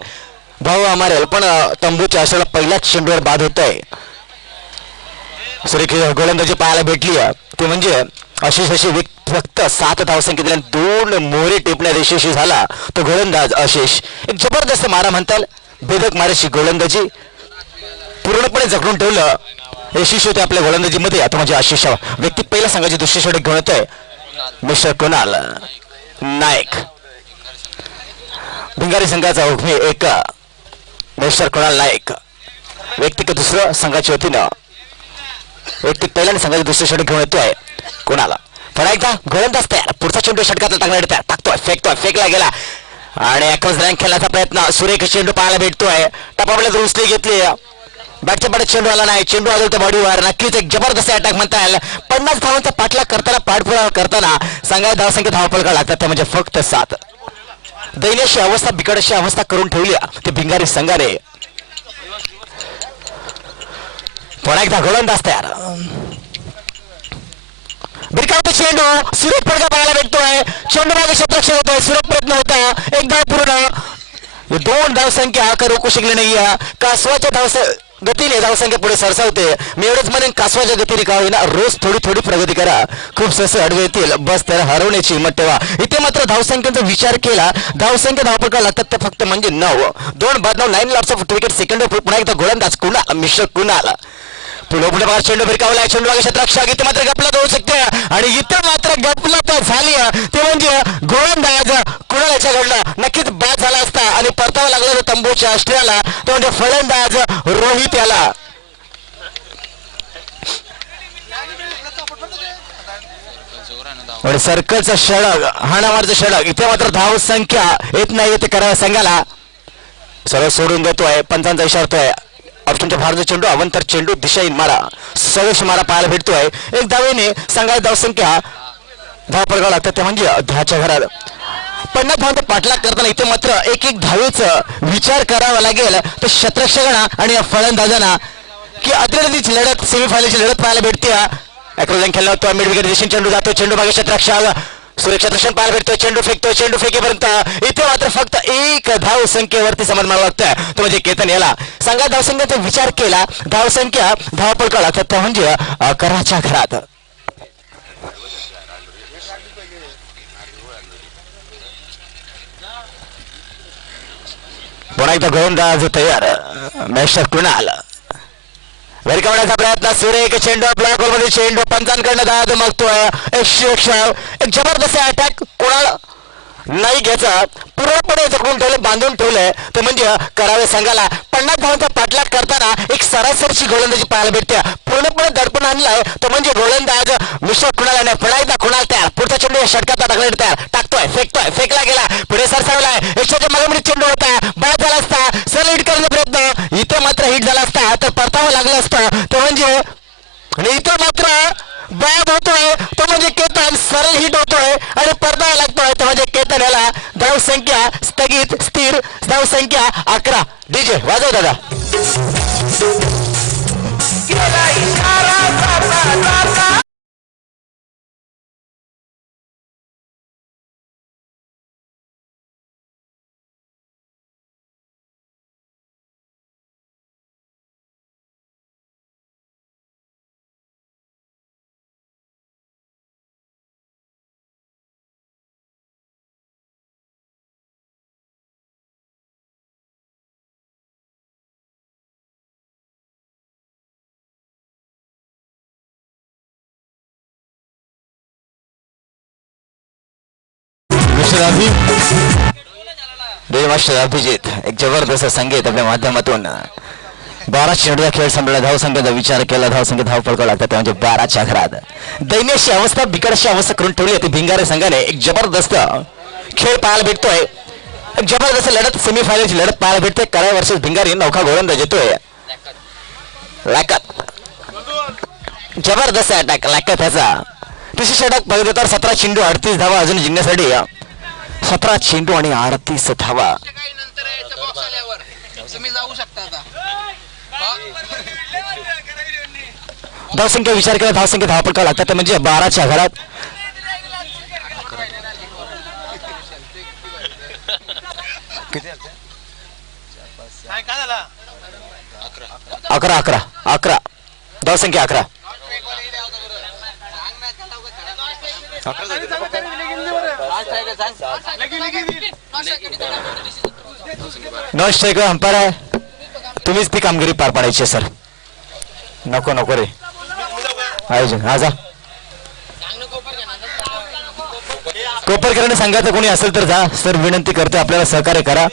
भाव मारेल, पण तंबूच्या आशेला पहिल्याच चेंडूवर बाद होतोय. सुरेख गोलंदाजी पाहायला भेटली ते म्हणजे आशिष अशी फक्त 7 धावसंख्या दिल्या, 2 मोहरे टिपण्यात यशस्वी झाला तो गोलंदाज आशिष. एक जबरदस्त मारा म्हणताल, भेदक माराची गोलंदाजी पूर्णपणे जखडून ठेवलं यशस्वी होते आपल्या गोलंदाजीमध्ये. आता म्हणजे आशिष व्यक्ती पहिल्या संघाची दुसरी षटक घेऊन येतोय मिस्टर कुणाल नाईक. भिंगारी संघाचा हुकमी एक मिस्टर कुणाल नाईक, व्यक्तिक दुसरं संघाच्या वतीनं व्यक्ती पहिल्याने संघाची दुसरी षटक घेऊन येतोय कुणाला. पुन्हा एकदा गोलंदाज तयार, पुढचा चेंडू षटकातला टाकणार तयार, टाकतोय, फेकतोय, फेकला गेला आणि अकॉस रँक खेळण्याचा प्रयत्न. सुरेख चेंडू पाहायला भेटतोय, टपापल्या दुसरी घेतली, बॅटच्या बॅट चेंडू आला नाही, चेंडू आला त्या बॉडीवर. नक्कीच एक जबरदस्त अटॅक म्हणता येईल. 50 धावांचा पाठलाग करताना, पाठपुरावा करताना संघाला धावसंख्या धावफलका लागतात त्या म्हणजे फक्त 7. दैन्याची अवस्था, बिकटशी अवस्था करून ठेवली ते भिंगारी संघाने. पुन्हा एकदा गोलंदाज तयार, बिरकावतो चेंडू, सुरेख फटका पाहायला भेटतोय, चेंडू मागे क्षेत्ररक्षण होतोय, सुरेख प्रयत्न होता, एक धाव पूर्ण. 2 धावसंख्या का रोखू शकले नाहीये. कासवाच्या गतीने धावसंख्या पुढे सरसावते. मी एवढंच म्हणेन, कासवाच्या गतीने का होईना रोज थोडी थोडी प्रगती करा, खूप सहसा अडवे येतील, बस त्याला हरवण्याची हिंमत ठेवा. इथे मात्र धावसंख्येचा विचार केला, धावसंख्या धावपडका लागतात ते फक्त म्हणजे 9. 2 बाद 9, 9 लॉट्स ऑफ विकेट सेकंड. पुन्हा एकदा गोलंदाज कुणाल, मिश्र कुणाल. पुढे पुढे बघा चेंडू भिरकावला, चेंडू मागे क्षेत्ररक्षक, इथे मात्र गपलत होऊ शकते आणि इथं मात्र गपलत झाली ते म्हणजे गोलंदाज कुणाल याच्याकडनं नक्कीच बाद झाला असता आणि परतावा लागला तो तंबूच्या ऑस्ट्रेलियाला, तो म्हणजे फलंदाज रोहित याला. आणि सर्कलचं षडक, हाणामारचं षडक, इथे मात्र धाव संख्या येत नाही ते करावं संघाला. सरळ सोडून देतोय, पंचांचा इशारतोय. ऑप्शनच्या भारतीय चेंडू, अवंतर चेंडू, दिशाहीन मारा, सवेश मारा पाहायला भेटतोय. एक धावेने संघाची धावसंख्या धावपडकावं लागतात ते म्हणजे 10च्या घरात. 50 धावांचा पाठलाग करताना इथे मात्र एक धावेचा विचार करावा लागेल तर क्षेत्ररक्षकांना आणि या फलंदाजांना की अतिरेकीची लढत, सेमीफायनलची लढत पाहायला भेटते. अॅक्रोलॅन खेळला होता, मिड विकेट दिशेने चेंडू जातो, चेंडू मागे क्षेत्ररक्षक, सुरक्षा दर्शन पाहायला भेटतोय, चेंडू फेकतोय, चेंडू फेकेपर्यंत इथे मात्र फक्त 1 धाव संख्येवरती समज मारावं लागतंय तो म्हणजे केतन याला. संघात धावसंख्येचा विचार केला, धावसंख्या धावपडका लागतात त्या म्हणजे 11च्या घरात. पुन्हा एकदा गोलंदाज तयार, मिस्टर कुणाल. वेरकावण्याचा प्रयत्न, सुरेख चेंडू, ब्लॉक मध्ये चेंडू, पंचांकडनं दाद मागतोय. एक जबरदस्त अटॅक कुणाल नाही घ्यायचा, पूर्णपणे जखडून ठेवले, बांधून ठेवलंय ते म्हणजे करावे संघाला. 50 धावांचा पाठलाग करताना एक सरासरीची गोलंदाजी पाहायला भेटते, पूर्णपणे दडपण आणलाय तो म्हणजे गोलंदाज मिस्टर कुणाल. पुन्हा एकदा कुणाल तयार, पुढचा चेंडू षटकात टाकण्यात तयार, टाकतोय, फेकतोय, फेकला गेला, पुढे सरसावलाय, यशाच्या मागे चेंडू होता, बाद झाला असता, सरळ हिट करण्याचा प्रयत्न, इथे मात्र हिट झाला असता तर परतावा लागला असता तो म्हणजे, आणि इथं मात्र बाद होतोय तो म्हणजे केतन, सरळ हिट होतोय आणि परतावा लागतोय तो म्हणजे केतन याला. धाव संख्या स्थगित, स्थिर, धाव संख्या 11. डीजे वाजव दादा. मास्टर अभिजित, एक जबरदस्त संगीत आपल्या माध्यमातून. 12 चेंडूचा खेळ संपला, धावसंख्येचा विचार केला, धावसंख्या धाव पडकावं लागतात म्हणजे 12च्या घरात. दैन्याची अवस्था, बिकटशी अवस्था करून ठेवली होती भिंगारी संघाने. एक जबरदस्त खेळ पाहायला भेटतोय, एक जबरदस्त लढत, सेमीफायनलची लढत पाहायला भेटते. कराय वर्सेस भिंगारी, नौका गोलंदाज येतोय लाकात, जबरदस्त अटॅक लाकात त्याचा. तिसरी षटक बघितलं तर 17 चेंडू 38 धावा अजून जिंकण्यासाठी, 17 चेंडू आणि 38 धावा. तुम्ही जाऊ शकता आता. धावसंख्या विचार केला धावसंख्या धावपळकावं लागतात ते म्हणजे 12च्या घरात. अकरा धावसंख्या 11. नॉन स्ट्रायकर अंपायर आहे, तुम्हीच ती कामगिरी पार पाडायची आहे सर. नको रे आयोजन आजा कोपरकरांनी सांगायचं कोणी असेल तर जा सर, विनंती करतो आपल्याला सहकार्य करा.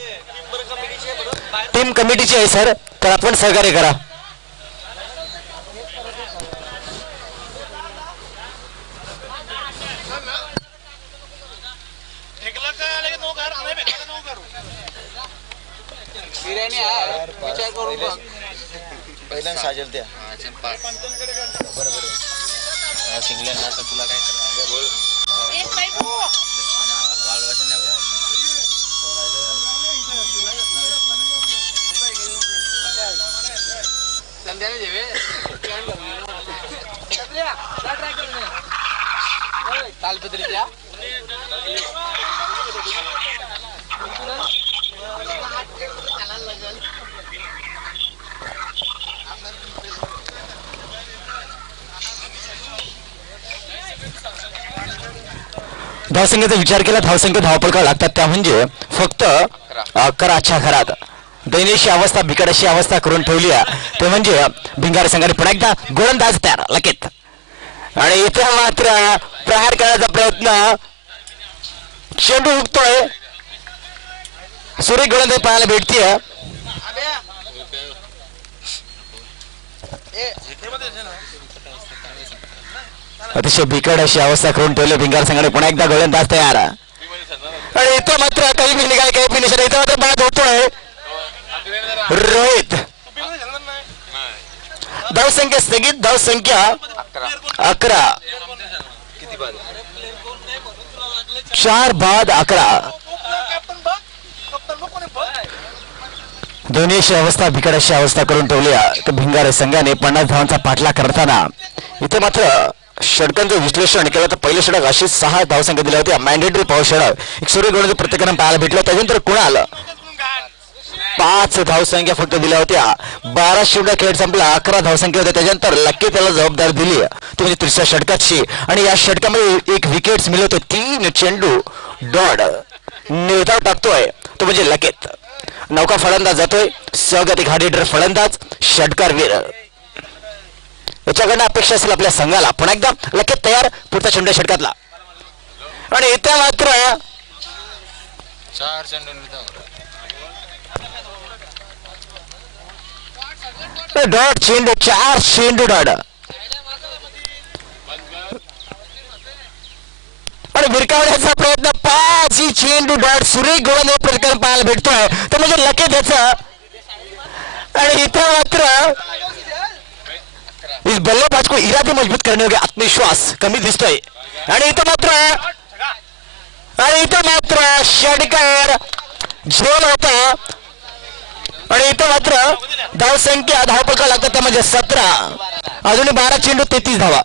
टीम कमिटीची आहे सर, तर आपण सहकार्य करा. विचार करून बघ. पहिल्यांदा साजेल त्या सिंगल्यांना तर तुला काय तालपत्रीच्या धावसंख्येचा विचार केला धावसंख्या धावपळकावं लागतात त्या म्हणजे फक्त 11च्या घरात. दयनीय अवस्था बिकट अशी अवस्था करून ठेवली आहे ते म्हणजे भिंगार संघाने पुन्हा एकदा गोलंदाज तयार लकेत. आणि इथे मात्र प्रहार करण्याचा प्रयत्न, चेंडू हुकतोय, सुरेख गोलंदाज पाहायला भेटतीये. अतिशय बिकट अशी अवस्था करून ठेवली भिंगार संघाने पुन्हा एकदा गोलंदाज तयार. आणि इथं मात्र काही फिनिश काही फिनिश इथं मात्र बाद होतोय. रोहित धावसंख्या स्थगित, धावसंख्या 11, 4 बाद 11. दोन्ही अवस्था बिकट अशी अवस्था करून ठेवली तर भिंगार संघाने 50 धावांचा पाठलाग करताना इथे मात्र षटकांचं विश्लेषण केलं तर पहिले षटक अशी 6 धावसंख्या दिल्या होत्या. मॅन्डेटरी पॉवर षटक एक सूर्य गोलंदाज प्रत्येकानं पाहायला भेटलं. त्याच्यानंतर कुणाल 5 धावसंख्या फक्त दिल्या होत्या. 12 षटक खेळ संपला, 11 धावसंख्या होत्या. त्याच्यानंतर लक्की त्याला जबाबदारी दिली ती म्हणजे 3ऱ्या षटकाची. आणि या षटकामध्ये 1 विकेट्स मिळवतो, 3 चेंडू डॉट निर्धाव टाकतोय तो म्हणजे लकेत. नौका फलंदाज जातोय, सहगती घाडीडर फलंदाज, षटकारवीर. याच्याकडनं अपेक्षा असेल आपल्या संघाला. पुन्हा एकदा लकेत तयार पुढचा चेंडू षटकातला. आणि इथे मात्र 4 चेंडू डॉट चेंडू, 4 चेंडू डॉट. आणि भिरकावण्याचा प्रयत्न, 5 ही चेंडू डॉट. सुरेख गोलंदाज प्रकार पाहायला भेटतोय तो म्हणजे लकेत याचा. आणि इथं मात्र इस बल्लेबाज को इरादे मजबूत करने के आत्मविश्वास कमी दिसतोय. आणि इथं मात्र षटकार झोल होता. आणि इथं मात्र धावसंख्या धावपळका लागतात त्या म्हणजे 17, अजूनही 12 चेंडू 33 धावा.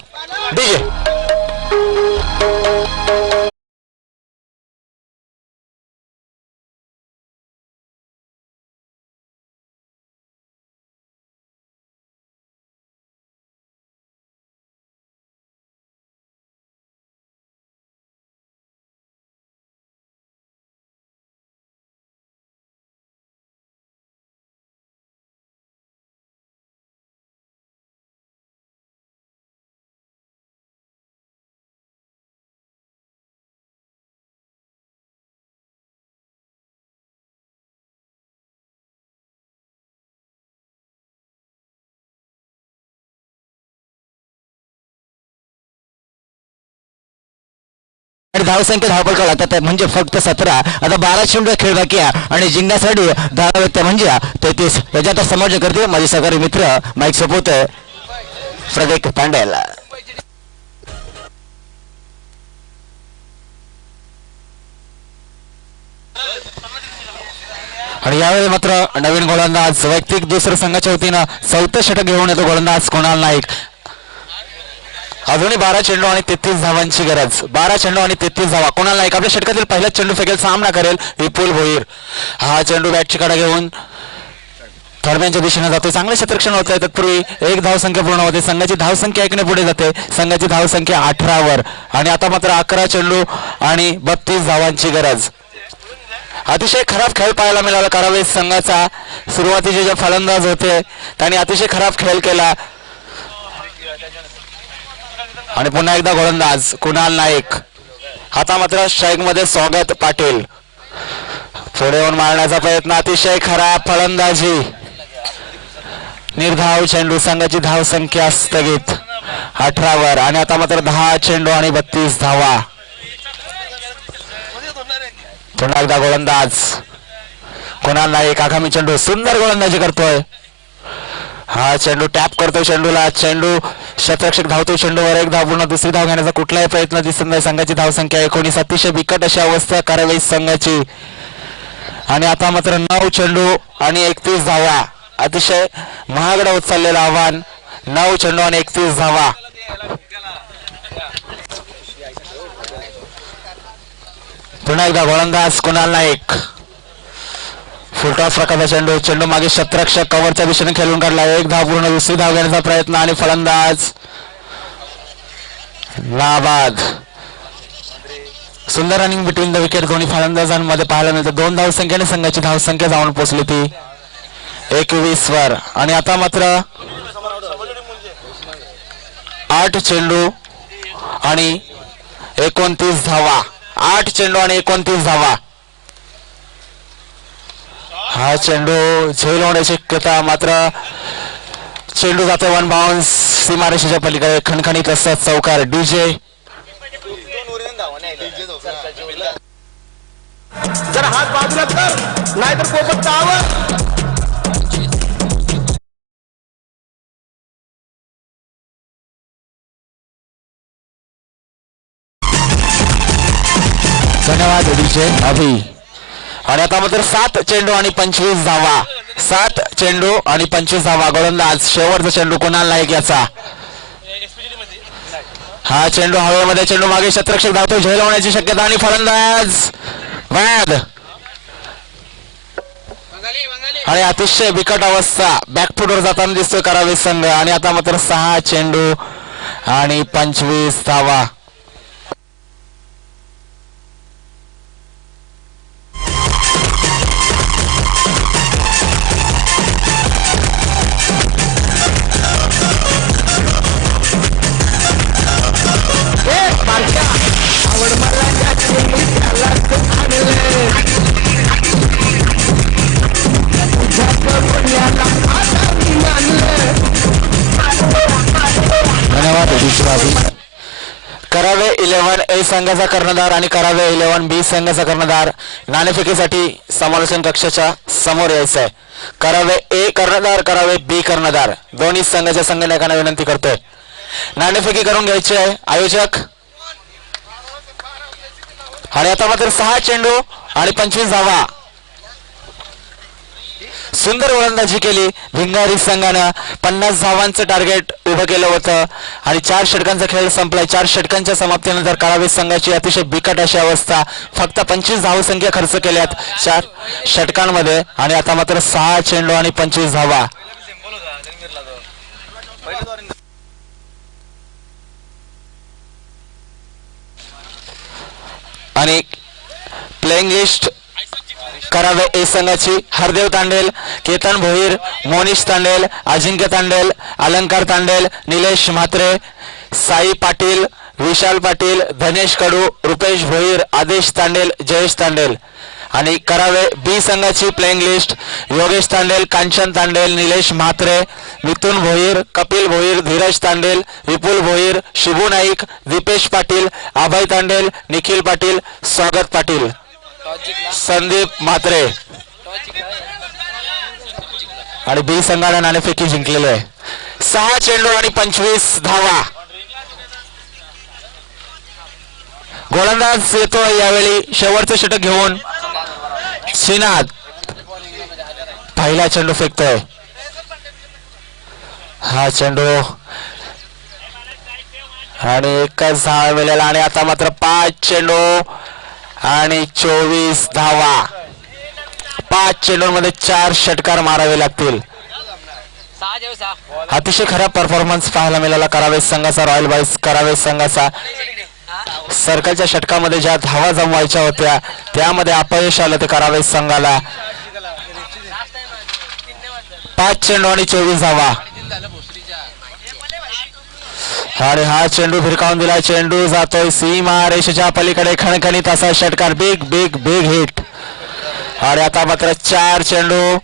डीजे धावसंख्या धावपळका लागतात म्हणजे फक्त 17. आता 12 चेंडू खेळ बाकी आहे आणि जिंकण्यासाठी धावा व्यक्त म्हणजे 33. याच्यात समालोचन करते माझे सहकारी मित्र माईक सोबत प्रदीप पांडेल. आणि यावेळी मात्र नवीन गोलंदाज वैयक्तिक दुसऱ्या संघाच्या वतीनं 4थं षटक घेऊन येतो गोलंदाज कुणाल नाईक. अजूनही 12 चेंडू आणि 33 धावांची गरज. 12 चेंडू आणि 33 धावा. कोणाला एक आपल्या षटकातील पहिलाच चेंडू फेकेल, सामना करेल विपुल भोईर. हा चेंडू बॅटची कडा घेऊन थर्म्यांच्या दिशेने जातो. चांगले क्षेत्ररक्षण होत आहे. तत्पूर्वी एक धावसंख्या पूर्ण होते. संघाची धावसंख्या 1 ने पुढे जाते. संघाची धावसंख्या 18 वर आणि आता मात्र 11 चेंडू आणि 32 धावांची गरज. अतिशय खराब खेळ पाहायला मिळाला करावे संघाचा. सुरुवातीचे जे फलंदाज होते त्यांनी अतिशय खराब खेळ केला आणि पुन्हा एकदा गोलंदाज कुणाल नाईक. आता मात्र स्ट्राईक मध्ये स्वागत पाटील. पुढे येऊन मारण्याचा प्रयत्न. अतिशय खराब फलंदाजी. निर्धाव चेंडू. संघाची धावसंख्या स्थगित 18 वर आणि आता मात्र 10 चेंडू आणि 32 धावा. पुन्हा एकदा गोलंदाज कुणाल नाईक. आगामी चेंडू. सुंदर गोलंदाजी करतोय. हा चेंडू टॅप करतोय चेंडूला. चेंडू क्षेत्ररक्षक धावतो. चेंडूवर एक धाव पूर्ण. दुसरी धाव घेण्याचा कुठलाही प्रयत्न दिसत नाही. संघाची धावसंख्या 19. अतिशय बिकट अशी अवस्था करावी संघाची आणि आता मात्र 9 चेंडू आणि 31 धावा. अतिशय महागडा होत चाललेलं आव्हान. 9 चेंडू आणि 31 धावा. पुन्हा एकदा गोलंदाज कुणाल नाईक. फुलटॉस प्रकारचा चेंडू. चेंडू मागे क्षेत्ररक्षक कव्हरच्या दिशेने खेळून काढला. एक धाव पूर्ण. दुसरी धाव घेण्याचा प्रयत्न आणि फलंदाज नाबाद. सुंदर रनिंग बिटवीन द विकेट. दोन्ही फलंदाजांमध्ये पाहायला मिळतं. 2 धावसंख्येने संघाची धावसंख्या जाऊन पोहोचली ती 21 वर आणि आता मात्र 8 चेंडू आणि 29 धावा. 8 चेंडू आणि 29 धावा. हा चेंडू झेल होण्याची शक्यता. मात्र चेंडू जातो 1 बाउन्स सीमारेषेच्या पलीकडे. खणखणीत असतात चौकार. डीजे जर हात बाजूला कर नाहीतर पोपटचा आवाज. धन्यवाद डीजे अभि. आणि आता मात्र 7 चेंडू आणि 25 धावा. 7 चेंडू आणि 25 धावा. गोलंदाज शेवटचा चेंडू कुणाल नाईक याचा. हा चेंडू हवेमध्ये. चेंडू मागे क्षेत्ररक्षक धावतो. झेल होण्याची शक्यता आणि फलंदाज बाद आणि अतिशय बिकट अवस्था. बॅकफुटवर जाताना दिसतोय करावे संघ आणि आता मात्र 6 चेंडू आणि 25 धावा. करावे 11 A संघाचा कर्णधार आणि करावे 11 B संघाचा कर्णधार नाणेफेकीसाठी समालोचन कक्षाच्या समोर यायचं आहे. करावे A कर्णधार, करावे B कर्णधार दोन्ही संघाच्या संघनायकांना विनंती करतोय. नाणेफेकी करून घ्यायची आहे आयोजक. आणि आता मात्र 6 चेंडू आणि 25 धावा. सुंदर गोलंदाजी केली भिंगारी संघानं. 50 धावांचं टार्गेट उभं केलं होतं आणि 4 षटकांचा खेळ संपलाय. 4 षटकांच्या समाप्तीनंतर करावे संघाची अतिशय बिकट अशी अवस्था. फक्त 25 धावसंख्या खर्च केल्यात 4 षटकांमध्ये आणि आता मात्र 6 चेंडू आणि 25 धावा. आणि प्लेइंग लिस्ट करावे ए संघाची हरदेव तांडेल, केतन भोईर, मोनिश तांडेल, अजिंक्य तांडेल, अलंकार तांडेल, निलेश म्हात्रे, साई पाटील, विशाल पाटील, धनेश कडू, रुपेश भोईर, आदेश तांडेल, जयेश तांडेल. आणि करावे बी संघाची प्लेइंग लिस्ट योगेश तांडेल, कांचन तांडेल, निलेश म्हात्रे, मिथुन भोईर, कपिल भोईर, धीरज तांडेल, विपुल भोईर, शिबू नाईक, दीपेश पाटील, अभय तांडेल, निखिल पाटील, स्वागत पाटील, संदीप म्हात्रे. आणि बी संघाने नाणेफेकी जिंकलेले आहे. 6 चेंडू आणि 25 धावा. गोलंदाज येतो यावेळी शेवटचं षटक घेऊन श्रीनाथ. पहिला चेंडू फेकतोय. हा चेंडू आणि एकच धावा मिळाला आणि आता मात्र 5 चेंडू आणि 24 धावा. 5 चेंडूंमध्ये 4 षटकार मारावे लागतील. अतिशय खराब परफॉर्मन्स पाहायला मिळाला करावे संघाचा. रॉयल बॉईज करावे संघाचा सर्कलच्या षटकामध्ये ज्या धावा जमवायच्या होत्या त्यामध्ये अपयश आलं ते करावे संघाला. 5 चेंडू आणि 24 धावा. आणि हा चेंडू भिरकावून दिला. चेंडू जातोय सीमा रेषेच्या पलीकडे. खणखणीत असा षटकार. Big big big hit. आणि आता मात्र 4 चेंडू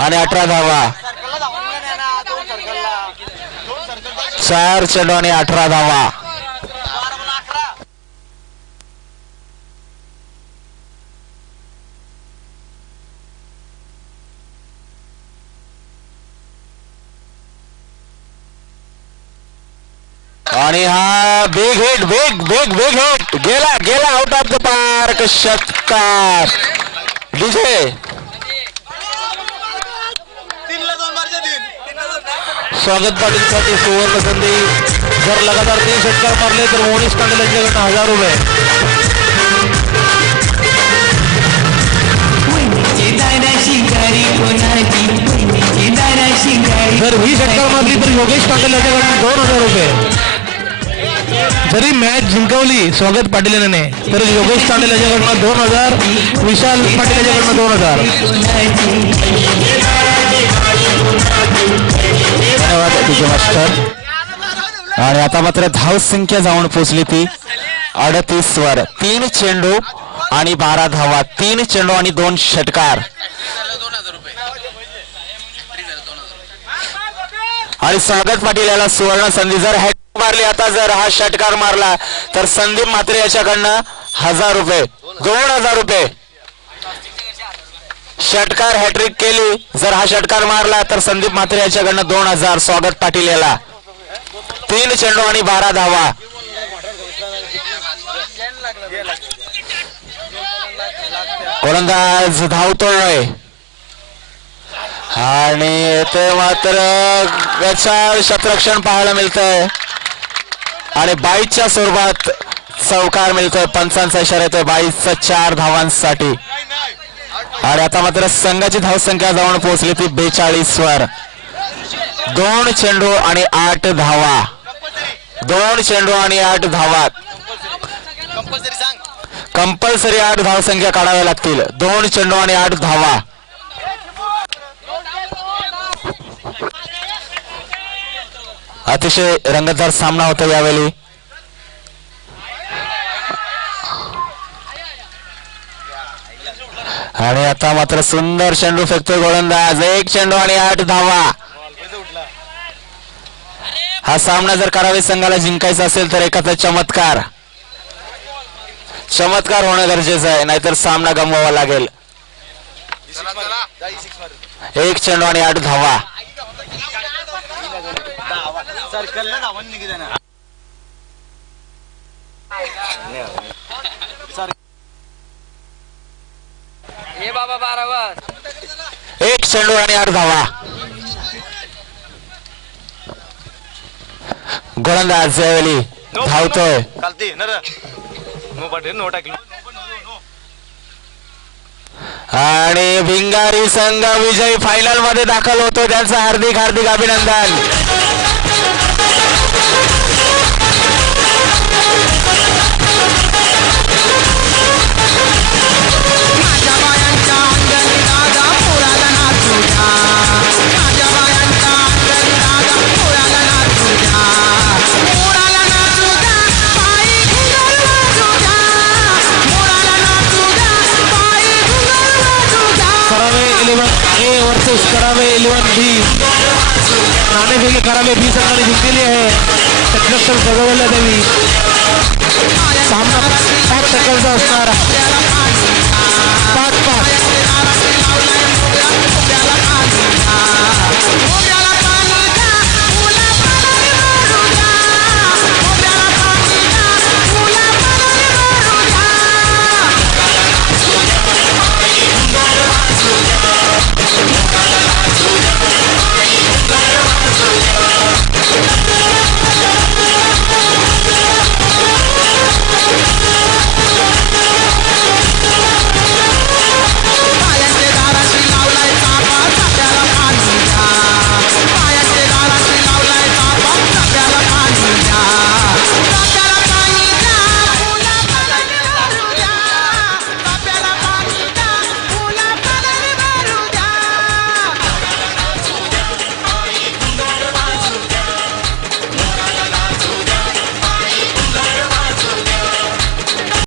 आणि 18 धावा. 4 चेंडू आणि 18 धावा. आणि हा big hit big big big hit गेला गेला आउट ऑफ द पार्क. षटकार. डीजे स्वागत पाटीलसाठी सुवर्ण संधी. जर लगातार 3 षटकार मारले तर मोनिश कांडेल यांच्याकडनं 1000 रुपये. जर 20 षटकार मारली तर योगेश कांडेल यांच्याकडनं 2000 रुपये. जरी मॅच जिंकवली स्वागत पाटील यांनी तर योगेश कांडेल यांच्याकडनं 2000. विशाल पाटील यांच्याकडनं 2000. धन्यवाद तुझे मास्टर. आणि आता मात्र धाव संख्या जाऊन पोहोचली ती 38 वर. 3 चेंडू आणि 12 धावा. 3 चेंडू आणि 2 षटकार. आणि स्वागत पाटील याला सुवर्ण संधी. जर हॅट मारली आता जर हा षटकार मारला तर संदीप म्हात्रे याच्याकडनं 1000 रुपये. 2000 रुपये. षटकार हॅट्रिक केली जर हा षटकार मारला तर संदीप म्हात्रे याच्याकडनं 2000 स्वागत पाटील याला. 3 चेंडू आणि 12 धावा. गोलंदाज धावतोय आणि ते मात्र गचाळ शतरक्षण पाहायला मिळतंय आणि 22च्या स्वरूपात चौकार मिळतोय. पंचांचा इशारा येतोय 22 4 धावांसाठी. आणि आता मात्र संघाची धावसंख्या जाऊन पोहोचली ती 42 वर. 2 चेंडू आणि 8 धावा. 2 चेंडू आणि 8 धावा. कंपल्सरी 8 धावसंख्या काढाव्या लागतील. 2 चेंडू आणि 8 धावा. अतिशय रंगतदार सामना होता यावेळी. आणि आता मात्र सुंदर चेंडू फेकतोय गोलंदाज. 1 चेंडू आणि 8 धावा. हा सामना जर करावे संघाला जिंकायचा असेल तर एखादा चमत्कार होणं गरजेचं आहे नाहीतर सामना गमवावा लागेल. 1 चेंडू आणि 8 धावा. हे बाबा 12 वर. 1 चेंडू आणि 8 धावा. गोलंदाज यावेळी धावतोय. आणि भिंगारी संघ विजयी फायनल मध्ये दाखल होतो. त्यांचं हार्दिक हार्दिक अभिनंदन. करावे 11 बी नाणेफेकी करावे बी संघाने जिंकलेली आहे. चक्रक्षण सजवल्या देवी. सामना 5 सेकंदचा असणार. 5-5